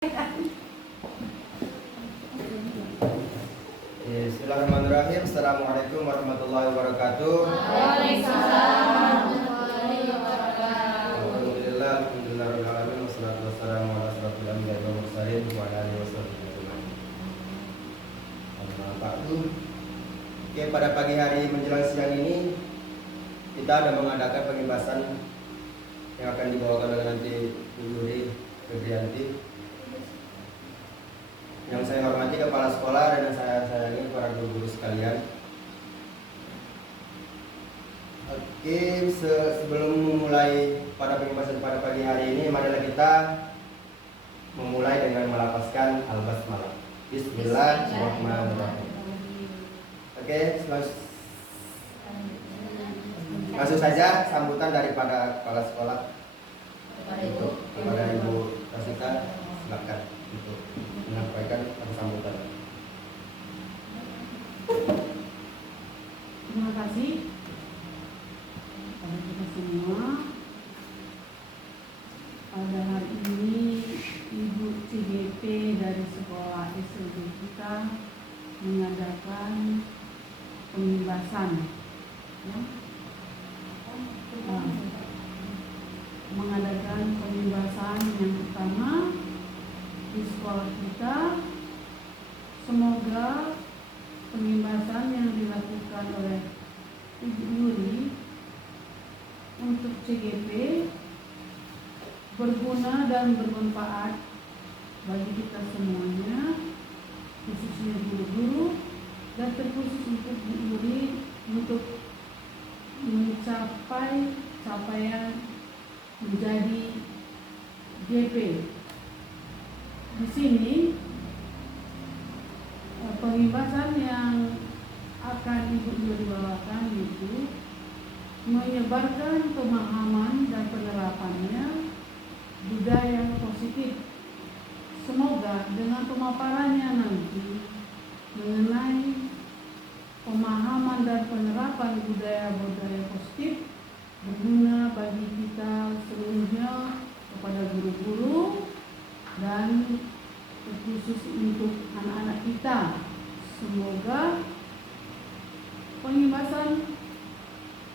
Bismillahirrahmanirrahim. Assalamualaikum warahmatullahi wabarakatuh. Waalaikumsalam warahmatullahi wabarakatuh. Alhamdulillah, alhamdulillahirabbil alamin, wassalatu wassalamu ala asyrofil anbiya'i wal mursalin wa ala alihi washabbihi ajmain. Amma ba'du. Oke, pada pagi hari menjelang siang ini kita ada mengadakan pengibasan yang akan dibawakan oleh nanti Bu Yuri Febrianti. Yang saya hormati kepala sekolah dan yang saya sayangi para guru-guru sekalian. Oke, sebelum memulai pada pengibasan pada pagi hari ini, marilah kita memulai dengan melafazkan al-basmalah. Bismillahirrahmanirrahim. Oke, langsung saja sambutan daripada kepala sekolah untuk kepada Ibu Rasika, silakan untuk menyampaikan sambutan. Terima kasih kepada kita semua. Pada hari ini Ibu CGP dari sekolah SD kita mengadakan pengibasan, ya. Mengadakan pengibasan yang pertama di sekolah kita. Semoga pengibasan yang dilakukan oleh Ibu Yuri untuk CGP berguna dan bermanfaat bagi kita semuanya, khususnya guru-guru, dan terkhusus untuk Bu Yuri untuk mencapai capaian menjadi GP. Di sini pengibasan yang akan Ibu Yuri bawakan itu menyebarkan pemahaman dan penerapannya budaya positif. Semoga dengan pemaparannya nanti mengenai pemahaman dan penerapan budaya-budaya positif berguna bagi kita seluruhnya, kepada guru-guru dan terkhusus untuk anak-anak kita. Semoga pengibasan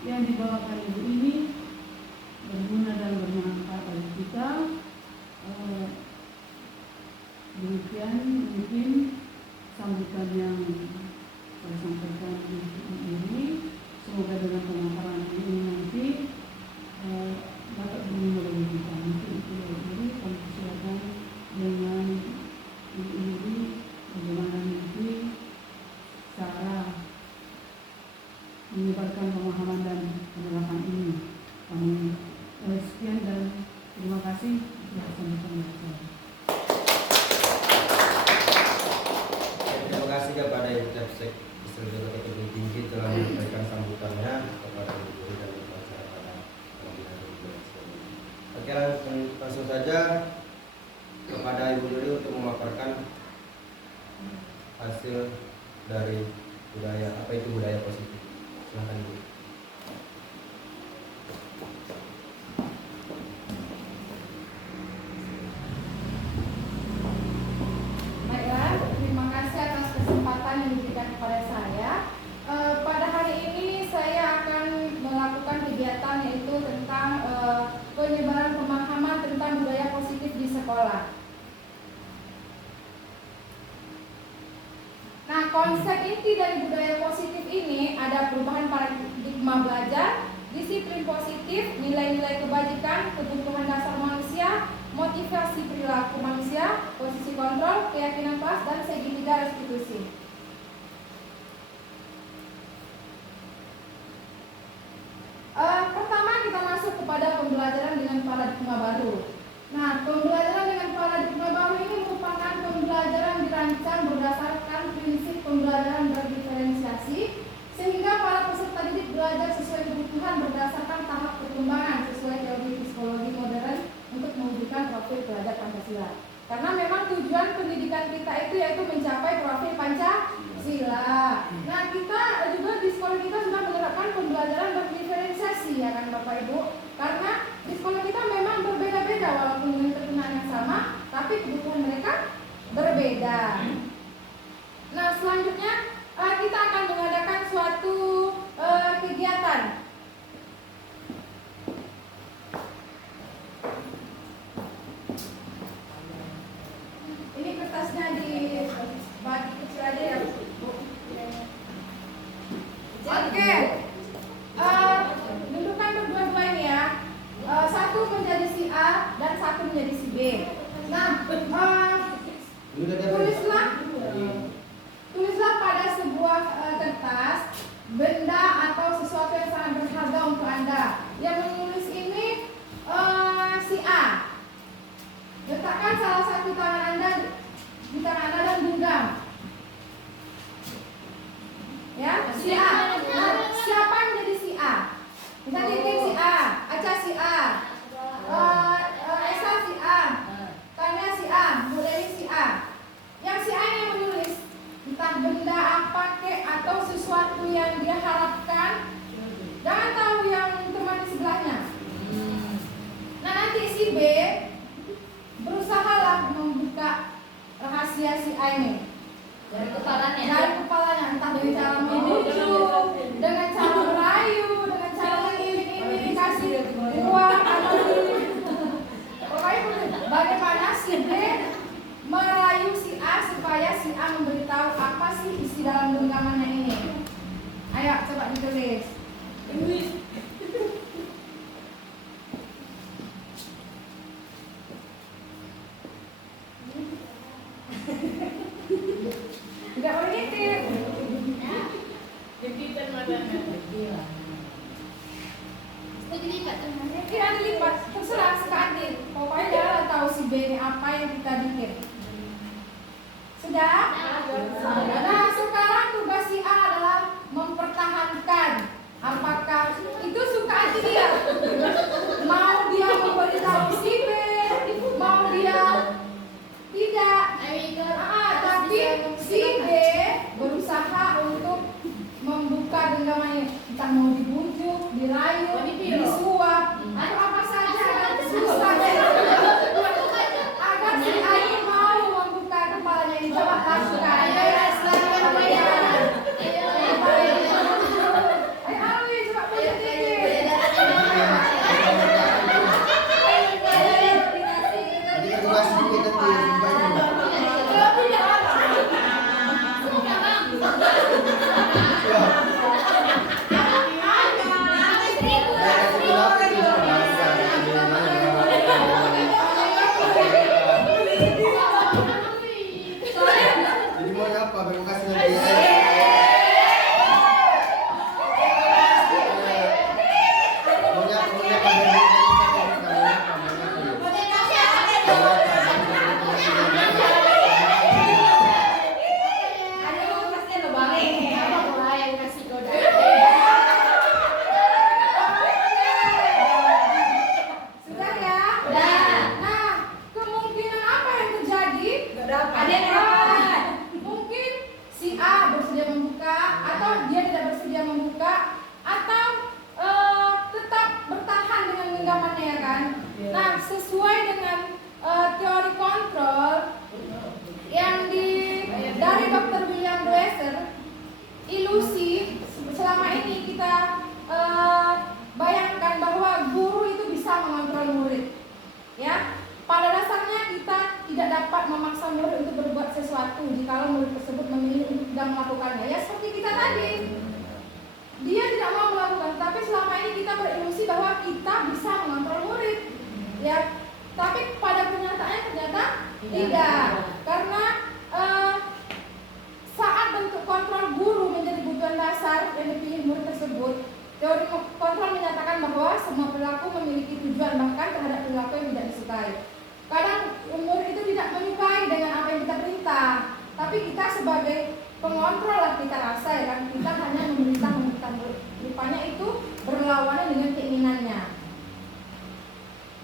yang dibawakan Ibu ini berguna dan bermanfaat bagi kita. Demikian mungkin sambutan yang saya sampaikan ini. Semoga dengan pemaparan ini nanti dapat berguna bagi kita. Mungkin itu dari kami silakan dengan Ibu Yuri bagaimana nanti cara menyebarkan pemahaman dan penerapan ini. Kami sekian dan terima kasih atas sambutan saya. Terima kasih kepada Ibu Kapsek Islam Akademi Tinggi telah menyampaikan sambutannya kepada Ibu Yuri dan acara pada pagi hari ini. Oke, langsung saja kepada Ibu Yuri untuk memaparkan hasil dari budaya, apa itu budaya positif. Silakan Ibu. Baiklah, terima kasih atas kesempatan yang diberikan kepada saya. Pada hari ini saya akan melakukan kegiatan yaitu tentang penyebaran pemahaman tentang budaya positif di sekolah. Nah, konsep inti dari budaya positif ini ada perubahan paradigma belajar, disiplin positif, nilai-nilai kebajikan, kebutuhan dasar manusia, motivasi perilaku manusia, posisi kontrol, keyakinan kelas, dan segitiga restitusi. Pertama kita masuk kepada pembelajaran dengan paradigma baru. Nah, pembelajaran dengan paradigma baru ini merupakan pembelajaran dirancang berdasarkan prinsip pembelajaran berdiferensiasi, sehingga para peserta didik belajar sesuai kebutuhan berdasarkan tahap perkembangan sesuai teori psikologi modern untuk mewujudkan profil pelajar Pancasila. Karena memang tujuan pendidikan kita itu yaitu mencapai profil Pancasila. Nah, kita juga di sekolah kita sudah menerapkan pembelajaran berdiferensiasi, ya kan Bapak Ibu? Karena di sekolah kita memang berbeda-beda walaupun dengan keturunan yang sama, tapi kebutuhan mereka berbeda. Nah, selanjutnya kita akan mengadakan suatu kegiatan. Ini kertasnya dibagi kecil aja ya. Oke. Dudukan berdua-dua ini ya. Satu menjadi si A dan satu menjadi si B. Nah, tulislah pada sebuah kertas benda atau sesuatu yang sangat berharga untuk Anda. Yang menulis ini si A. Letakkan salah satu tangan Anda di tangan Anda dan genggam. Ya, si A. Nah, siapa yang jadi si A? Kita titik si A, Aca si A, Esa si A, Tanya si A, Bu Dewi si A. Yang si A ini yang menulis entah benda apa kek atau sesuatu yang dia harapkan. Jangan tahu yang teman di sebelahnya. Nah, nanti si B berusahalah membuka rahasia si A ini dari kepalanya, entah dengan cara membujuk, dengan cara merayu, dengan cara mengiming-iming kasih uang atau pokoknya bagaimana si B merayu si A supaya si A memberitahu apa sih isi dalam genggamannya ini. Ayo coba ditulis. Tidak boleh nitip. Kira dilipat, terserah sekali. Pokoknya dia tahu si B ini apa yang kita bikin. Sudah? Nah, sekarang tugas si A adalah mempertahankan apakah itu suka hati dia. Mau dia memberitahu si B, mau dia tidak. Tapi si B berusaha untuk membuka genggamannya, entah mau dibujuk, dirayu, disuap, atau apa saja agar si A ini mau membuka kepalanya ini. Coba lakukan. Ayo Alwi, coba positif. Jadi mau apa? Baru kasih nanti. Sudah ya? Nah, kemungkinan apa yang terjadi? Mungkin si A bersedia membuka, atau dia tidak bersedia membuka, atau tetap bertahan dengan genggamannya, ya kan? Nah, sesuai dengan teori kontrol yang dari Dr. William Dwyer, ilusi selama ini kita bayangkan bahwa guru itu bisa mengontrol murid. Ya, pada dasarnya kita tidak dapat memaksa murid untuk berbuat sesuatu jika murid tersebut memilih untuk tidak melakukannya. Ya, seperti kita tadi, dia tidak mau melakukan, tapi selama ini kita berilusi bahwa kita bisa mengontrol murid. Ya, tapi pada kenyataannya ternyata tidak, karena saat bentuk kontrol guru menjadi kebutuhan dasar yang dipilih murid tersebut, teori kontrol menyatakan bahwa semua perilaku memiliki tujuan, bahkan terhadap perilaku yang tidak disukai. Kadang murid itu tidak menyukai dengan apa yang kita perintah, tapi kita sebagai pengontrol lah kita rasa, ya kan, kita hanya memerintah murid. Rupanya itu berlawanan dengan keinginannya.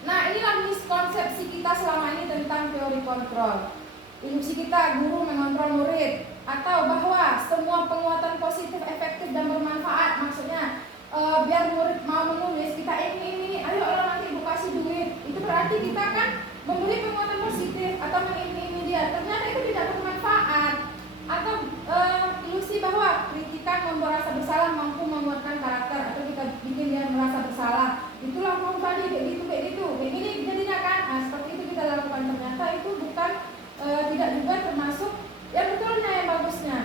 Nah, inilah miskonsepsi kita selama ini tentang teori kontrol. Ilusi kita guru mengontrol murid, atau bahwa semua penguatan positif, efektif dan bermanfaat, maksudnya biar murid mau menulis, kita ini, ayo orang nanti ibu kasih duit. Itu berarti kita kan memberi penguatan positif atau mengiming-imingi dia, ternyata itu tidak bermanfaat. Atau ilusi bahwa kritikan membuat rasa bersalah mampu menguatkan karakter, atau kita bikin dia merasa bersalah. Itulah kamu tadi kayak gitu, kayak gini jadinya kan. Nah, seperti itu kita lakukan, ternyata itu bukan tidak juga termasuk yang betulnya, yang bagusnya.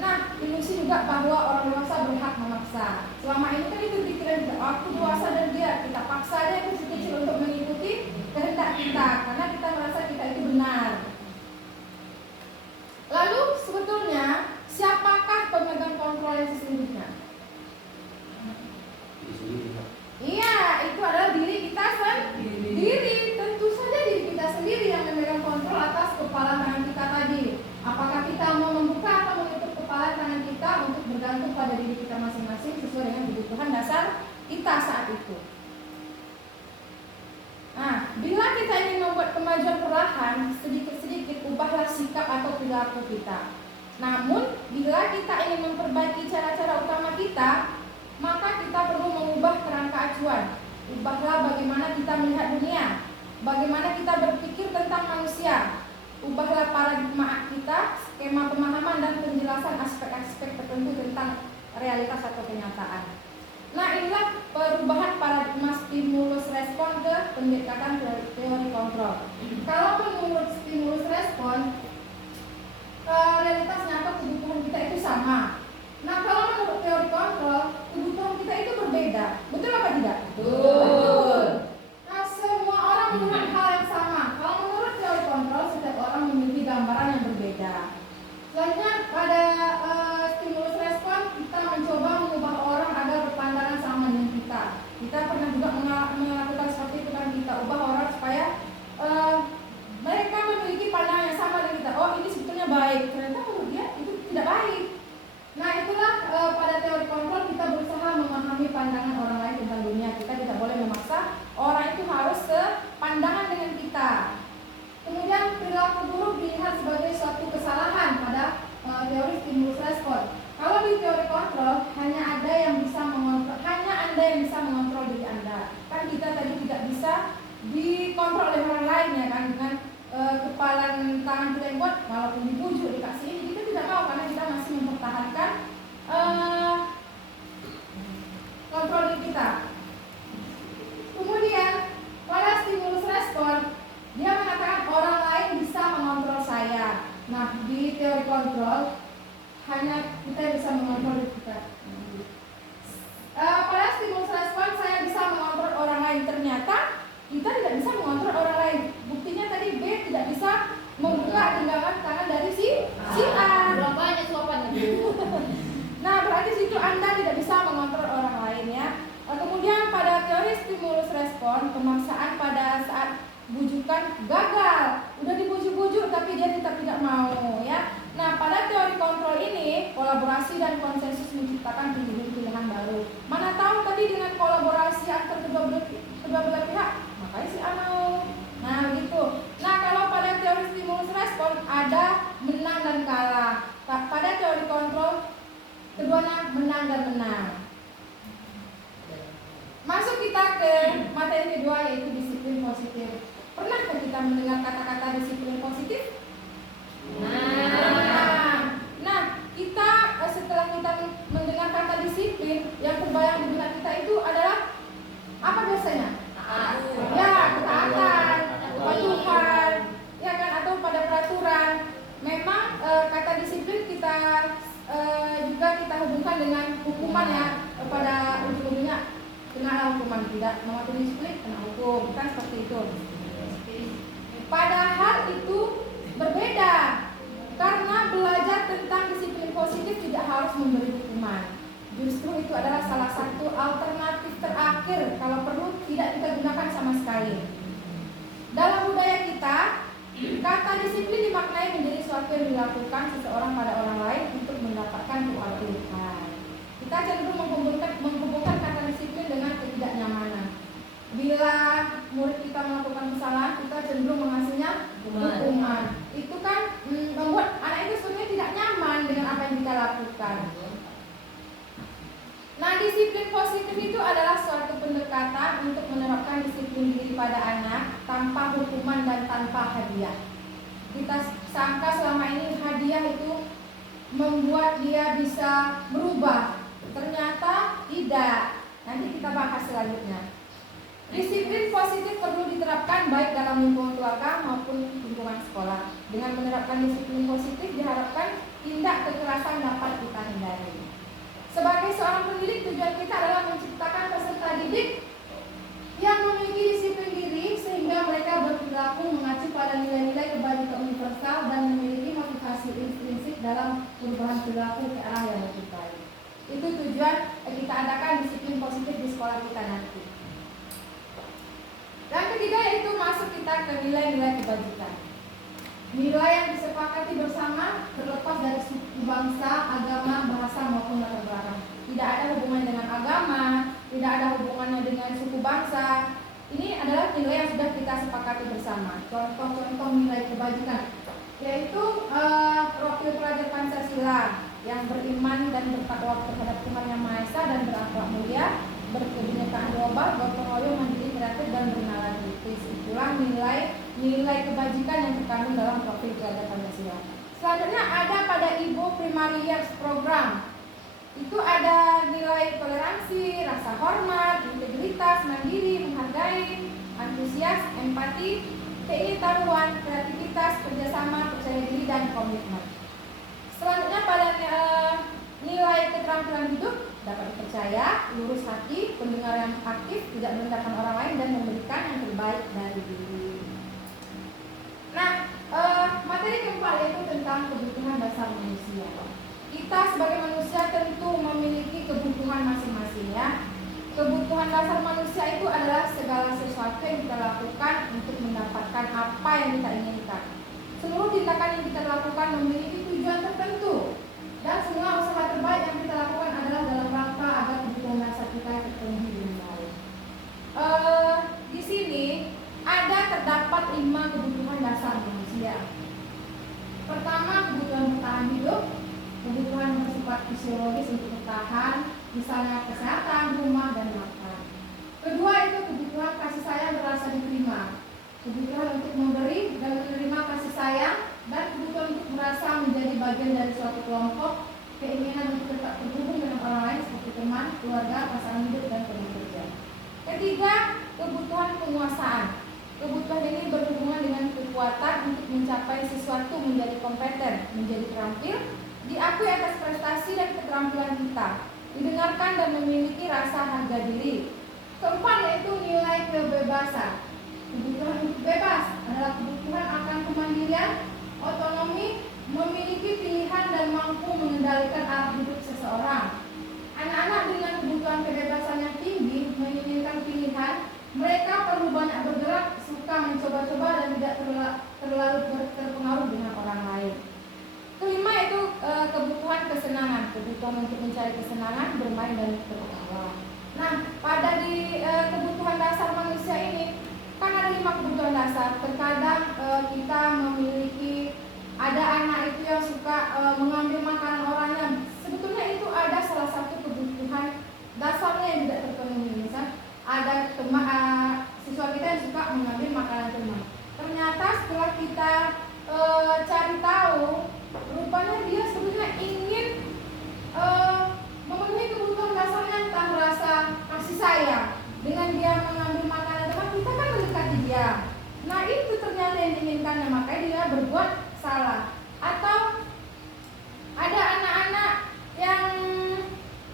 Nah, ilusi juga bahwa orang dewasa berhak memaksa. Selama ini kan itu pikiran kita, aku dewasa dan kita paksa dia kecil-kecil untuk mengikuti kehendak kita, karena kita merasa kita itu benar. Lalu sebetulnya siapakah pemegang kontrol yang sesungguhnya? Iya, itu adalah diri kita sendiri. Tentu saja diri kita sendiri yang memegang kontrol atas kepala tangan kita tadi. Apakah kita mau membuka atau menutup kepala tangan kita untuk bergantung pada diri kita masing-masing sesuai dengan kebutuhan dasar kita saat itu. Nah, bila kita ingin membuat kemajuan perlahan, sedikit-sedikit ubahlah sikap atau perilaku kita. Namun, bila kita ingin memperbaiki cara-cara utama kita, maka kita perlu mengubah kerangka acuan. Ubahlah bagaimana kita melihat dunia, bagaimana kita berpikir tentang manusia. Ubahlah paradigma kita, skema pemahaman dan penjelasan aspek-aspek tertentu tentang realitas atau kenyataan. Nah, inilah perubahan paradigma stimulus respon ke pendekatan teori kontrol. Kalau menurut stimulus respon, realitas nyata kebutuhan kita itu sama. Nah, kalau menurut teori kontrol, kebutuhan kita itu berbeda. Betul apa tidak? Betul. Nah, semua orang melihat hal yang sama. Kalau menurut teori kontrol, setiap orang memiliki gambaran yang berbeda. Selanjutnya pada stimulus respon, kita mencoba mengubah orang agar berpandangan sama dengan kita. Kita pernah juga melakukan seperti itu kan, kita ubah orang supaya mereka memiliki pandangan yang sama dengan kita. Oh, ini sebetulnya baik, ternyata menurut dia itu tidak baik. Nah, itulah pada teori kontrol kita berusaha memahami pandangan orang lain tentang dunia. Kita tidak boleh memaksa orang itu harus sepandangan dengan kita. Kemudian perilaku buruk dilihat sebagai suatu kesalahan pada teori stimulus respon. Kalau di teori kontrol hanya ada yang bisa mengontrol, hanya Anda yang bisa mengontrol diri Anda. Kan kita tadi tidak bisa dikontrol oleh orang lain ya kan, dengan kepalan tangan kita yang buat, walaupun dibujuk dikasih ini kita tidak mau karena kita masih mempertahankan kontrol diri kita. Kemudian pada stimulus respon dia mengatakan orang lain bisa mengontrol saya. Nah, di teori kontrol hanya kita bisa mengontrol diri kita. Pada stimulus respon saya bisa mengontrol orang lain, ternyata kita tidak bisa mengontrol orang lain. Buktinya tadi B tidak bisa membuka genggaman tangan dari si A. Berapanya suapan itu? Nah, berarti situ Anda tidak bisa mengontrol orang lain ya. Kemudian pada teori stimulus respon, pemaksaan pada saat bujukan gagal. Udah dibujuk-bujuk tapi dia tetap tidak mau ya. Nah, pada teori kontrol ini kolaborasi dan konsensus menciptakan pilihan baru. Mana tahu tadi dengan kolaborasi antar kedua belah pihak, makanya si A mau. Nah, gitu. Nah, kalau pada teori stimulus respon ada menang dan kalah. Pada teori kontrol keduanya menang dan menang. Masuk kita ke materi kedua, yaitu disiplin positif. Pernahkah kita mendengar kata-kata disiplin positif? Nah, kita setelah kita mendengar kata disiplin, yang terbayang di benak kita itu adalah apa biasanya? Ya, ketaatan, kepatuhan, ya kan, atau pada peraturan. Memang kata disiplin kita juga kita hubungkan dengan hukuman ya, pada ujung-ujungnya kena hukuman, tidak mematuhi disiplin kena hukum, kan seperti itu. Padahal itu berbeda, karena belajar tentang disiplin positif tidak harus memberi hukuman. Justru itu adalah salah satu alternatif terakhir, kalau perlu tidak kita gunakan sama sekali. Dalam budaya kita, kata disiplin dimaknai menjadi sesuatu yang dilakukan seseorang pada orang lain untuk mendapatkan kepatuhan. Kita cenderung menghubungkan kata disiplin dengan ketidaknyamanan. Bila murid kita melakukan kesalahan, kita cenderung mengasihnya hukuman. Itu kan membuat anak itu sebenarnya tidak nyaman dengan apa yang kita lakukan. Nah, disiplin positif itu adalah suatu pendekatan untuk menerapkan disiplin diri pada anak, tanpa hukuman dan tanpa hadiah. Kita sangka selama ini hadiah itu membuat dia bisa berubah. Ternyata tidak. Nanti kita bahas selanjutnya. Disiplin positif perlu diterapkan baik dalam lingkungan keluarga maupun lingkungan sekolah. Dengan menerapkan disiplin positif diharapkan tindak kekerasan dapat kita hindari. Sebagai seorang pendidik, tujuan kita adalah menciptakan peserta didik yang memiliki disiplin diri sehingga mereka berperilaku mengacu pada nilai-nilai kebajikan universal dan memiliki motivasi intrinsik dalam perubahan perilaku ke arah yang lebih baik. Itu tujuan kita adakan disiplin positif di sekolah kita nanti. Yang ketiga yaitu masuk kita ke nilai-nilai kebajikan. Nilai yang disepakati bersama terlepas dari suku, bangsa, agama, bahasa maupun latar belakang. Tidak ada hubungannya dengan agama, tidak ada hubungannya dengan suku bangsa. Ini adalah nilai yang sudah kita sepakati bersama. Contoh-contoh nilai kebajikan yaitu profil pelajar Pancasila yang beriman dan bertakwa terhadap Tuhan Yang Maha Esa dan berakhlak mulia, berkebinekaan global, gotong royong, mandiri, kreatif dan bernalar kritis. Itulah nilai kebajikan yang terkandung dalam profil pelajar Pancasila. Selanjutnya ada pada Ibu Primary Years Program. Itu ada nilai toleransi, rasa hormat, integritas, mandiri, menghargai, antusias, empati, keingin-tahuan, kreativitas, kerjasama, percaya diri dan komitmen. Selanjutnya pada nilai keterampilan hidup, dapat dipercaya, lurus hati, pendengar yang aktif, tidak merendahkan orang lain dan memberikan yang terbaik dari diri. Nah, materi keempat yaitu tentang kebutuhan dasar manusia. Kita sebagai manusia tentu memiliki kebutuhan masing-masing ya. Kebutuhan dasar manusia itu adalah segala sesuatu yang kita lakukan untuk mendapatkan apa yang kita inginkan. Seluruh tindakan yang kita lakukan memiliki tujuan tertentu dan semua usaha terbaik yang kita lakukan adalah dalam rangka agar kebutuhan dasar kita terpenuhi dengan baik. Di sini terdapat 5 kebutuhan dasar manusia. Pertama, kebutuhan bertahan hidup, kebutuhan yang bersifat fisiologis untuk bertahan, misalnya kesehatan, rumah, dan makan. Kedua itu kebutuhan kasih sayang berasa diterima, kebutuhan untuk memberi dan menerima kasih sayang, dan kebutuhan untuk merasa menjadi bagian dari suatu kelompok, keinginan untuk tetap terhubung dengan orang lain seperti teman, keluarga, pasangan hidup, dan teman kerja. Ketiga, kebutuhan penguasaan. Kebutuhan ini berhubungan dengan kekuatan untuk mencapai sesuatu, menjadi kompeten, menjadi terampil, diakui atas prestasi dan keterampilan kita, didengarkan dan memiliki rasa harga diri. Keempat yaitu nilai kebebasan. Kebutuhan untuk bebas adalah kebutuhan akan kemandirian, otonomi, memiliki pilihan dan mampu mengendalikan arah hidup seseorang. Anak-anak dengan kebutuhan kebebasan yang tinggi menginginkan pilihan, mereka perlu banyak bergerak, suka mencoba-coba dan tidak terlalu terpengaruh dengan orang lain. Kelima itu kebutuhan kesenangan, kebutuhan untuk mencari kesenangan, bermain dan tertawa. Nah, pada di kebutuhan dasar manusia ini kan ada 5 kebutuhan dasar. Terkadang kita memiliki ada anak itu yang suka mengambil makanan orangnya. Sebetulnya itu ada salah satu kebutuhan dasarnya yang tidak terpenuhi. Misal ada siswa kita yang suka mengambil makanan teman. Ternyata setelah kita cari tahu, rupanya dia sebetulnya ingin memenuhi kebutuhan dasarnya tentang rasa kasih sayang. Dengan dia mengambil makanan teman, kita kan mendekati dia. Nah itu ternyata yang diinginkannya, makanya dia berbuat salah. Atau ada anak-anak yang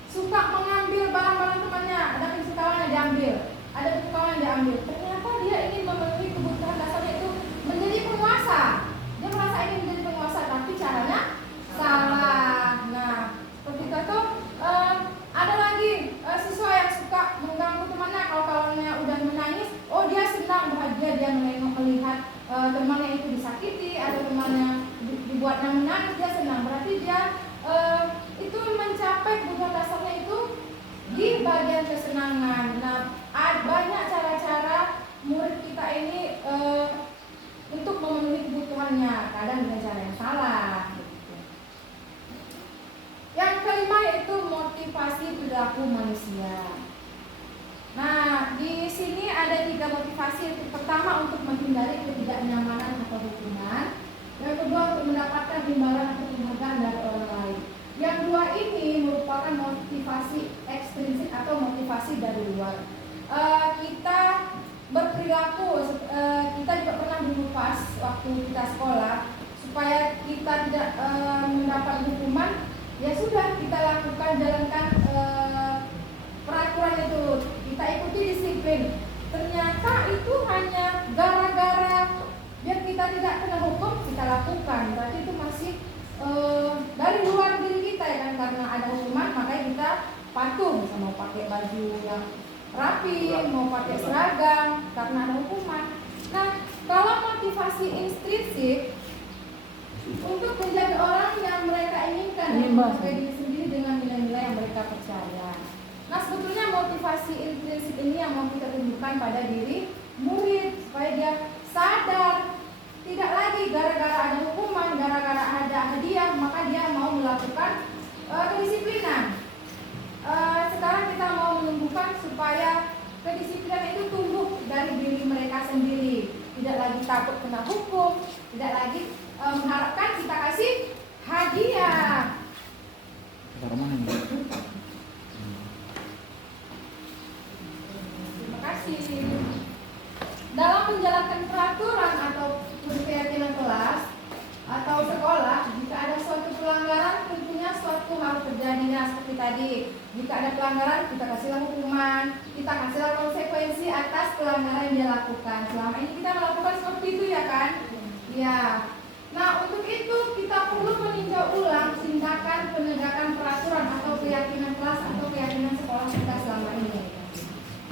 suka mengambil barang-barang temannya, ada fisikawan yang diambil, ada fisikawan yang diambil. Ternyata dia ingin memenuhi kebutuhan dasarnya itu menjadi penguasa. Dia merasa ingin menjadi penguasa, tapi caranya salah. Nah, seperti itu ada lagi siswa yang suka mengganggu temannya. Kalau kawannya udah menangis, oh dia senang, bahagia, dia melihat temannya itu disakiti atau temannya dibuatnya menangis, dia senang. Berarti dia itu mencapai kebutuhan dasarnya itu di bagian kesenangan. Nah, banyak cara-cara murid kita ini untuk memenuhi kebutuhannya, kadang dengan cara yang salah. Yang kelima yaitu motivasi perilaku manusia. Nah, di sini ada 3 motivasi. Pertama untuk atau hukuman. Yang kedua untuk mendapatkan imbalan atau penghargaan dari orang lain. Yang dua ini merupakan motivasi ekstrinsik atau motivasi dari luar. Kita berperilaku, kita juga pernah dilepas waktu kita sekolah supaya kita tidak mendapat hukuman. Ya sudah, kita lakukan, jalankan peraturan itu, kita ikuti disiplin. Ternyata itu hanya gara-gara biar kita tidak kena hukum, kita lakukan. Berarti itu masih dari luar diri kita ya kan, karena ada hukuman makanya kita patuh, misalnya mau pakai baju yang rapi, mau pakai seragam karena ada hukuman. Nah, kalau motivasi intrinsik untuk menjadi orang yang mereka inginkan dan mencapai diri sendiri dengan nilai-nilai yang mereka percaya. Nah, sebetulnya motivasi intrinsik ini yang mau kita tunjukkan pada diri murid supaya dia sadar, tidak lagi gara-gara ada hukuman, gara-gara ada hadiah maka dia mau melakukan kedisiplinan. Sekarang kita mau menumbuhkan supaya kedisiplinan itu tumbuh dari diri mereka sendiri, tidak lagi takut kena hukum, tidak lagi mengharapkan kita kasih hadiah. Terima kasih. Dalam menjalankan peraturan atau keyakinan kelas atau sekolah, jika ada suatu pelanggaran tentunya suatu hal terjadinya seperti tadi. Jika ada pelanggaran kita kasihlah hukuman, kita kasihlah konsekuensi atas pelanggaran yang dia lakukan. Selama ini kita melakukan seperti itu ya kan? Ya. Nah, untuk itu kita perlu meninjau ulang tindakan penegakan peraturan atau keyakinan kelas atau keyakinan sekolah kita selama ini.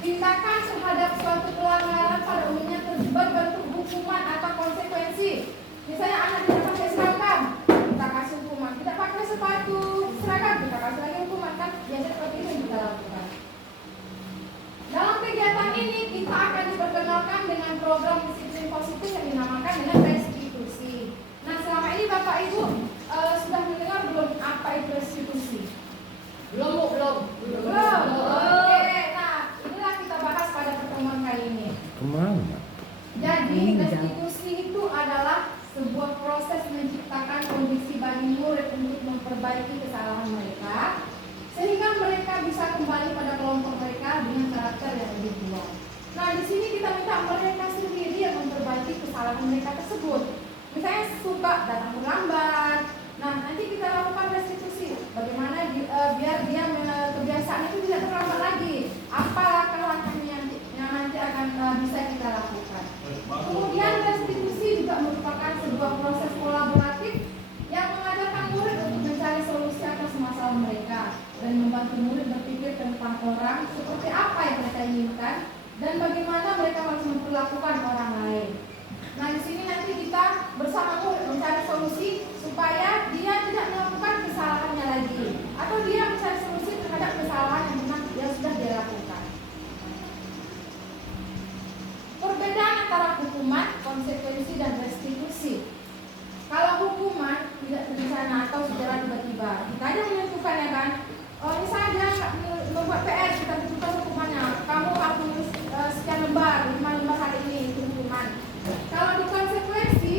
Tindakan terhadap suatu pelanggaran pada umumnya berbentuk hukuman atau konsekuensi. Misalnya anak tidak pakai seragam, kita kasih hukuman. Tidak pakai sepatu seragam, kita kasih lagi hukuman. Kan biasanya seperti itu yang kita lakukan. Dalam kegiatan ini kita akan diperkenalkan dengan program disiplin positif yang dinamakan dengan restitusi. Nah, selama ini Bapak Ibu sudah mendengar belum apa itu restitusi? Belum. Oke, nah inilah kita bahas pada pertemuan kali ini. Kemana? Jadi restitusi itu adalah sebuah proses menciptakan kondisi bagi murid untuk memperbaiki kesalahan mereka sehingga mereka bisa kembali pada kelompok mereka dengan karakter yang lebih kuat. Nah, di sini kita minta mereka sendiri yang memperbaiki kesalahan mereka tersebut. Misalnya suka datang terlambat. Nah, nanti kita lakukan restitusi. Bagaimana biar dia kebiasaan itu tidak terlambat lagi. Apa langkah-langkahnya yang nanti akan bisa kita lakukan. Kemudian restitusi juga merupakan sebuah proses kolaboratif yang mengajarkan murid untuk mencari solusi atas masalah mereka dan membantu murid berpikir tentang orang seperti apa yang mereka inginkan dan bagaimana mereka harus memperlakukan orang lain. Nah, di sini nanti kita bersama murid mencari solusi supaya dia tidak melakukan kesalahannya lagi, atau dia mencari solusi terhadap kesalahan yang memang dia sudah dia lakukan. Perbedaan antara hukuman, konsekuensi, dan restitusi. Kalau hukuman tidak terencana atau secara tiba-tiba, kita aja menentukan ya kan. Misalnya dia membuat PR, kita tentukan hukumannya. Kamu harus sekian lembar, 5 lembar hari ini, itu hukuman. Kalau di konsekuensi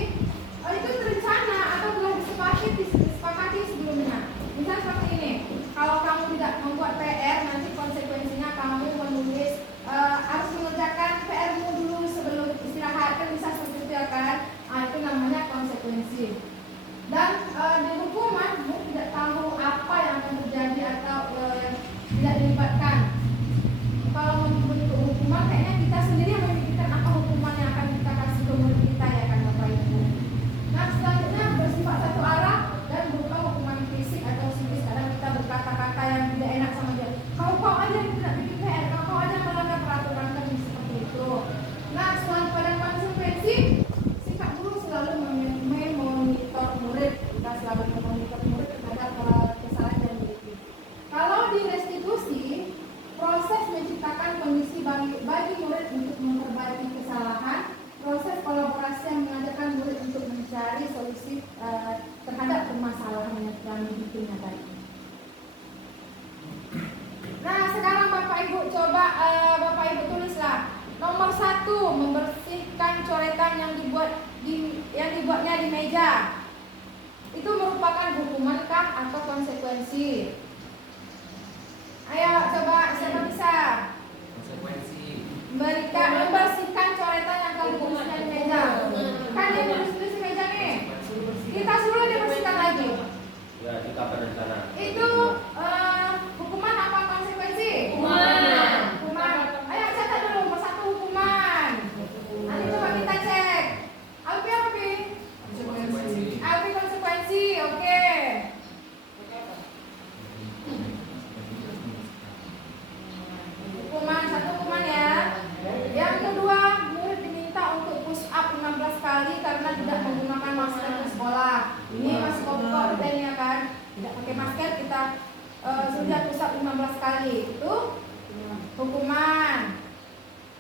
itu terencana atau telah disepakati sebelumnya. Misalnya seperti ini, kalau kamu tidak membuat PR, nanti konsekuensinya kamu menulis harus mengerjakan PR-mu dulu sebelum istirahat, kan bisa seperti itu ya kan? Itu namanya konsekuensi. Dan di hukuman tidak tahu apa yang akan terjadi atau tidak dilibatkan. konsekuensi. Ayo coba siapa bisa? Membersihkan coretan yang kamu tuliskan di meja. Kan dia tulis di meja nih. Kita suruh dia bersihkan lagi. Ya, kita akan rencana. Itu hukuman apa konsekuensi? Hukuman. Ayo catat dulu nomor 1 hukuman. Nanti coba kita cek. Alfi apa Pi? Alfi konsekuensi. Oke. Hukuman, 1 hukuman ya. Yang kedua, murid diminta untuk push up 15 kali karena tidak menggunakan masker di sekolah. Ini masih COVID ini ya kan? Tidak pakai masker kita sudah push up 15 kali. Itu hukuman.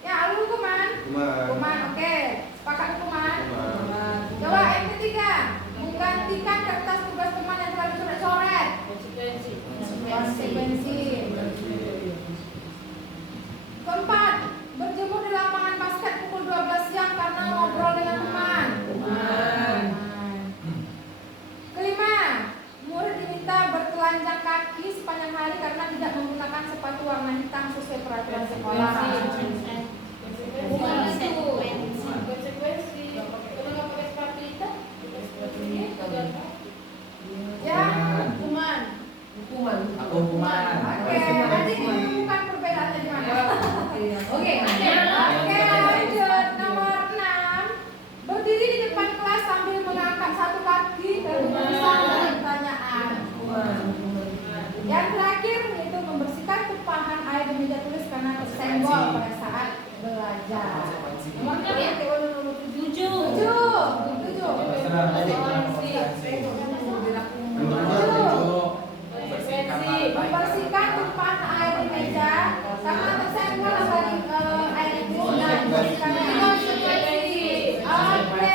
Ya, lalu hukuman. Hukuman, oke. Sepakat hukuman. Coba yang ketiga, menggantikan kertas tugas teman yang telah dicoret-coret. Konsekuensi. Keempat, berjemur di lapangan basket pukul 12 siang karena ngobrol dengan teman. Kelima, murid diminta bertelanjang kaki sepanjang hari karena tidak menggunakan sepatu warna hitam sesuai peraturan sekolah. Konsekuensi. Kalau nggak pakai sepatu hitam, ya hukuman. Oke, nanti menemukan perbedaannya di mana. Oke, lanjut. Nomor 6, berdiri di depan kelas sambil mengangkat satu kaki dan menuliskan pertanyaan. Yang terakhir yaitu membersihkan tumpahan air di meja tulis karena tersenggol pada saat belajar. Nomor 6 ya? Nomor 7. Membersihkan tumpahan air di meja karena tersenggol dari air itu dan membersihkannya. Oke,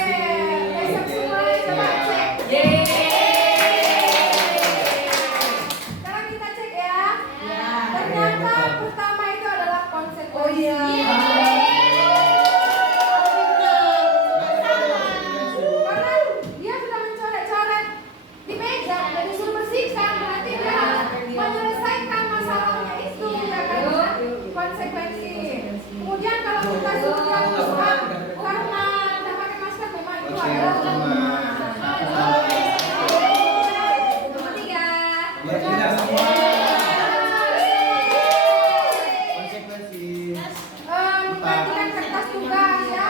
besok semuanya coba cek. Sekarang kita cek ya. Ternyata pertama itu adalah konsekuensi. Karena dia sudah mencoret-coret di meja dan disuruh bersihkan, berarti dia harus menyelesaikan masalahnya itu ya kan? Konsekuensi. Kemudian kalau kita suruh dia bersihkan karena tidak pakai masker, memang itu adalah hukuman. Nomor 3. Konsekuensi. Menggantikan kertas tugas ya.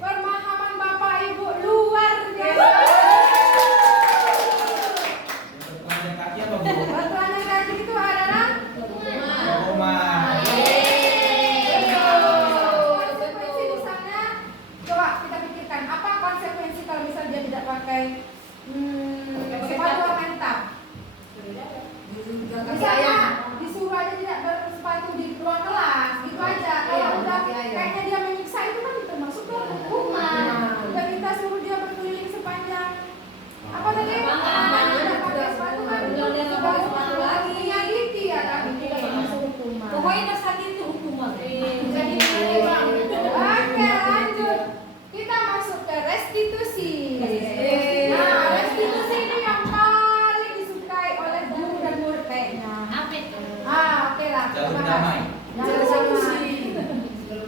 Pemahaman Bapak Ibu luar biasa. Pertanyaan kaki itu adalah konsekuensi di sana. Coba kita pikirkan apa konsekuensi kalau misalnya dia tidak pakai sepatu warna hitam. Misalnya disuruh aja tidak bersepatu di ruang kelas, gitu aja. Kalau udah kayaknya dia menyiksa itu kan termasuk hukuman. Udah kita suruh dia berkeliling sepanjang apa tadi? Tidak pakai sepatu kan menyakiti ya kan? Itu termasuk hukuman. Pokoknya tersakiti itu hukuman. Jadi oke, lanjut. Kita masuk ke restitusi. Nah, restitusi ini yang paling disukai oleh guru dan murid kayaknya. Apa itu? Oke lah. Jalur damai. Jalur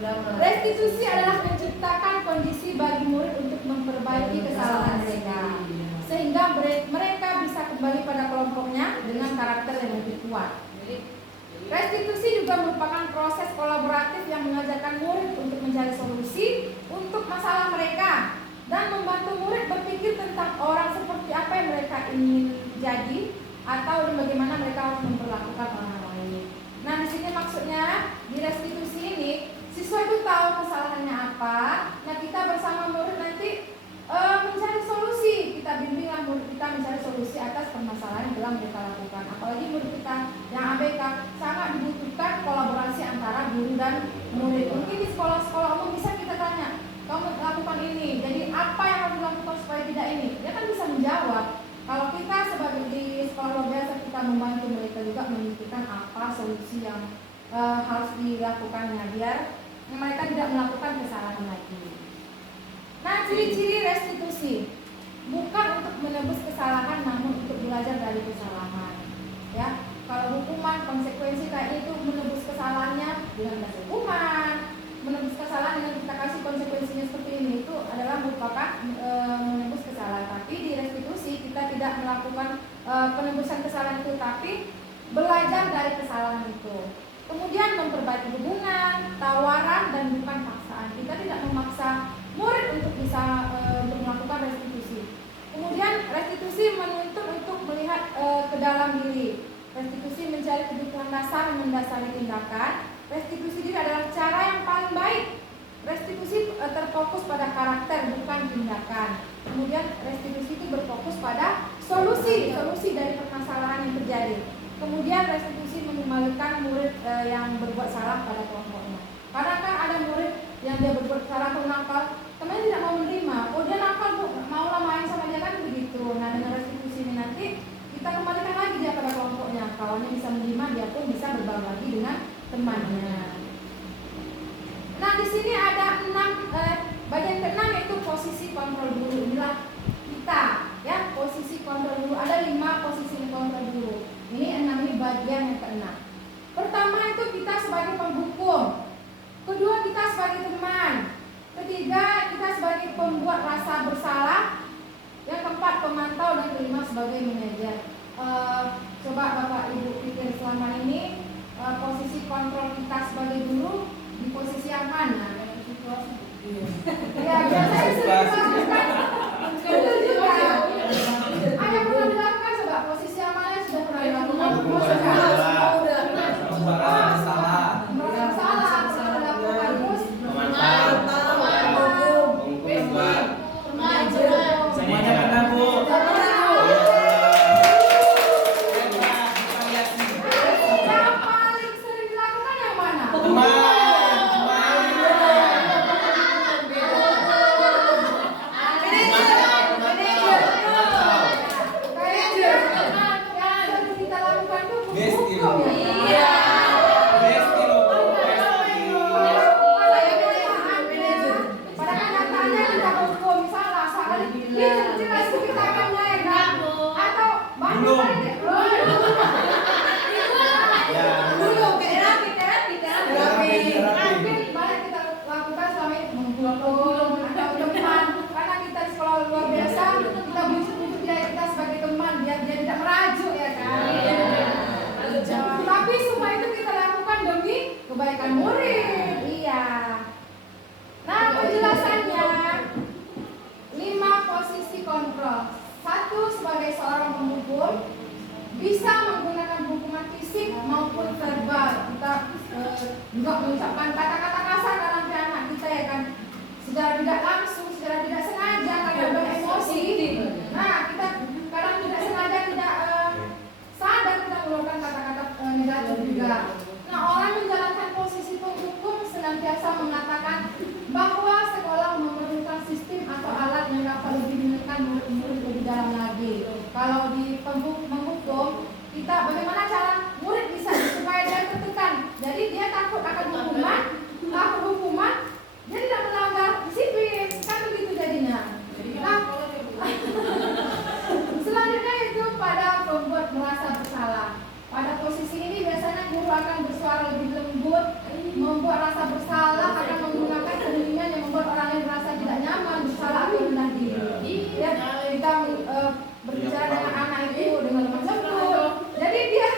damai. Restitusi adalah menciptakan kondisi bagi murid untuk memperbaiki kesalahan mereka, sehingga mereka bisa kembali pada kelompoknya dengan karakter yang lebih kuat. Restitusi juga merupakan proses kolaboratif yang mengajarkan murid untuk mencari solusi untuk masalah mereka dan membantu murid berpikir tentang orang seperti apa yang mereka ingin jadi atau bagaimana mereka harus memperlakukan orang lain. Nah, di sini maksudnya di restitusi ini siswa itu tahu kesalahannya apa. Nah, kita bersama murid nanti mencari solusi. Kita bimbinglah murid kita mencari solusi atas permasalahan yang telah mereka lakukan. Apalagi murid kita yang ABK, sangat dibutuhkan kolaborasi antara guru dan murid. Mungkin di sekolah-sekolah umum bisa kita tanya, kamu lakukan ini, jadi apa yang harus dilakukan supaya tidak ini? Dia kan bisa menjawab. Kalau kita sebagai di sekolah luar biasa, kita membantu mereka juga memikirkan apa solusi yang harus dilakukannya biar mereka tidak melakukan kesalahan lagi. Nah, ciri-ciri restitusi bukan untuk menebus kesalahan, namun untuk belajar dari kesalahan. Ya, kalau hukuman konsekuensi kayak itu menebus kesalahannya dengan kasih hukuman, menebus kesalahan dengan kita kasih konsekuensinya seperti ini, itu adalah merupakan menebus kesalahan. Tapi di restitusi kita tidak melakukan penebusan kesalahan itu, tapi belajar dari kesalahan itu. Kemudian memperbaiki hubungan, tawaran, dan bukan paksaan. Kita tidak memaksa murid untuk bisa untuk melakukan restitusi. Kemudian restitusi menuntut untuk melihat ke dalam diri. Restitusi mencari kebutuhan dasar mendasari tindakan. Restitusi diri adalah cara yang paling baik. Restitusi terfokus pada karakter bukan tindakan. Kemudian restitusi itu berfokus pada solusi dari permasalahan yang terjadi. Kemudian restitusi mengembalikan murid yang berbuat salah pada kelompoknya. Karena kan ada murid yang dia berbuat salah atau nakal, temannya tidak mau menerima. Oh, dia nakal, Bu, mau lah main sama dia, kan begitu. Nah, dengan restitusi ini nanti kita kembalikan lagi dia pada kelompoknya. Kawannya bisa menerima, dia pun bisa berbagi lagi dengan temannya. Nah, di sini ada 6 bagian ke-6 yaitu posisi kontrol guru. Inilah kita, ya, posisi kontrol guru. Ada 5 posisi kontrol guru. Ini 6 ini bagian yang ke-6. Pertama itu kita sebagai penghukum. Kedua, kita sebagai teman. Ketiga, kita sebagai pembuat rasa bersalah. Yang keempat, pemantau. Dan kelima, sebagai manajer. Coba Bapak Ibu pikir selama ini posisi kontrol kita sebagai guru di posisi yang mana? Ya, biasanya sering dilakukan. Betul juga. Ada pernah dilakukan coba posisi yang mana yang sudah pernah dilakukan? Semuanya pernah, Bu. Yang paling sering dilakukan yang mana? Yang kita lakukan itu hukum ya. Pada kenyataannya kita hukum salah sekali. Jelas kita akan melayani atau banyak mungkin banyak kita lakukan selama ini menghukum atau teman, karena kita di sekolah luar biasa kita bujuk-bujuk dia kita sebagai teman biar dia tidak merajuk ya kan. Tapi semua itu kita lakukan demi kebaikan murid. Iya. Nah, penjelasannya 5 posisi kontrol. 1 sebagai seorang penghukum bisa menggunakan hukuman fisik maupun verbal. Kita juga mengucapkan kata-kata kasar dalam anak kita ya kan, secara tidak langsung, secara tidak sengaja karena beremosi. Nah, kita kadang tidak sengaja, tidak sadar kita mengeluarkan kata-kata negatif juga. Nah, orang menjalankan posisi penghukum senantiasa mengatakan bahwa sekolah memerlukan sistem atau alat yang dapat lebih menekan murid-murid lebih dalam lagi. Kalau di menghukum, kita bagaimana cara murid bisa supaya dia tertekan. Jadi dia takut akan hukuman, dia tidak melanggar disiplin, kan begitu jadinya. Nah, selanjutnya itu pada pembuat merasa bersalah. Pada posisi ini biasanya guru akan bersuara lebih lembut, membuat rasa bersalah, akan menggunakan keheningan yang membuat orang lain merasa tidak nyaman, bersalah atau rendah diri. Ya, kita berbicara dengan anak itu dengan lemah lembut. Jadi dia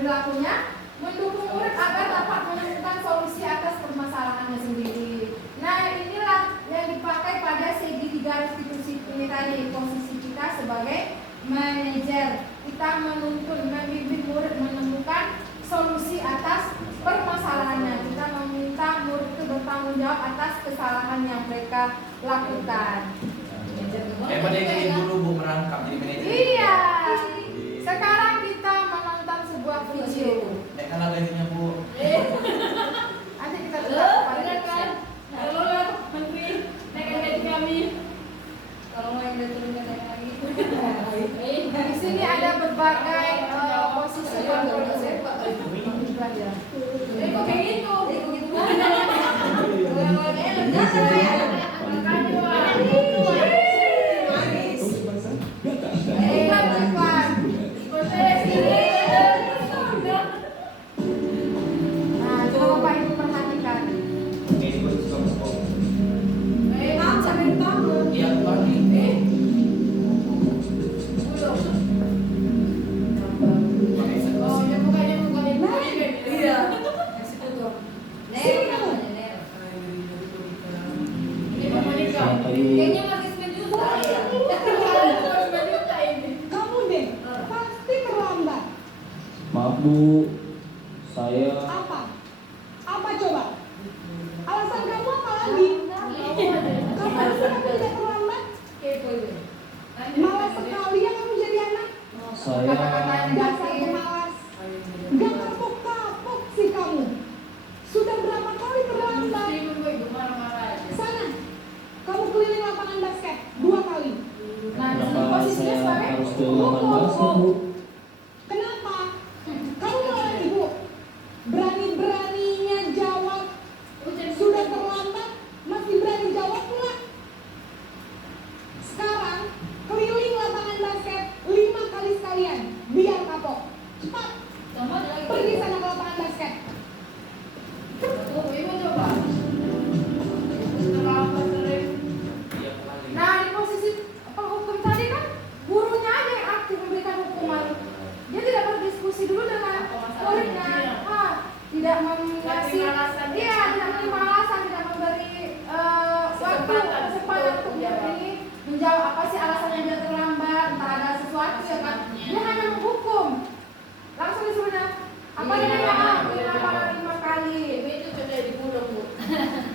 Perilakunya mendukung murid agar dapat menemukan solusi atas permasalahannya sendiri. Nah, inilah yang dipakai pada segi 3 restitusi ini tadi. Posisi kita sebagai manajer, kita menuntun, membimbing murid menemukan solusi atas permasalahannya. Kita meminta murid itu bertanggung jawab atas kesalahan yang mereka lakukan. Pada yang dulu Bu merangkap jadi manajer. Iya. Sekarang kita menonton sebuah video. Kan gajinya Bu. Nanti kita lihat Benar kan? Kalau menteri naikkan gaji kami. Kalau mau yang diturunkan naik lagi. Di sini ada berbagai posisi kontrol. Kok kayak gitu? Nah, coba Bapak Ibu perhatikan. Iya, Bang. Kayaknya lagi 9 juta. Kamu deh, pasti terlambat. Maaf Bu, saya Apa? Apa coba? Alasan kamu apa lagi? Kapan sih kamu tidak terlambat? Malas sekali ya kamu jadi anak. saya Dasar pemalas. Gak kapok-kapok sih kamu. Sudah berapa kali terlambat? Sana, kamu keliling lapangan basket 2 kali. Nah, di sini kenapa posisinya saya sebagai harus ke lapangan basket Bu? Kenapa? Kamu malah ibu. Berani-beraninya jawab. Sudah terlambat, masih berani jawab pula. Sekarang, keliling lapangan basket 5 kali sekalian. Biar kapok. Cepat, pergi sana ke lapangan basket. Nah, di posisi penghukum tadi kan gurunya aja yang aktif memberikan hukuman. Dia tidak berdiskusi dulu dengan muridnya. Tidak mengasih, tidak menerima alasan, tidak memberi waktu kesempatan untuk ini menjawab apa sih alasannya dia terlambat, entah ada sesuatu ya kan. Dia hanya menghukum. Langsung disuruhnya apa dia 5 kali.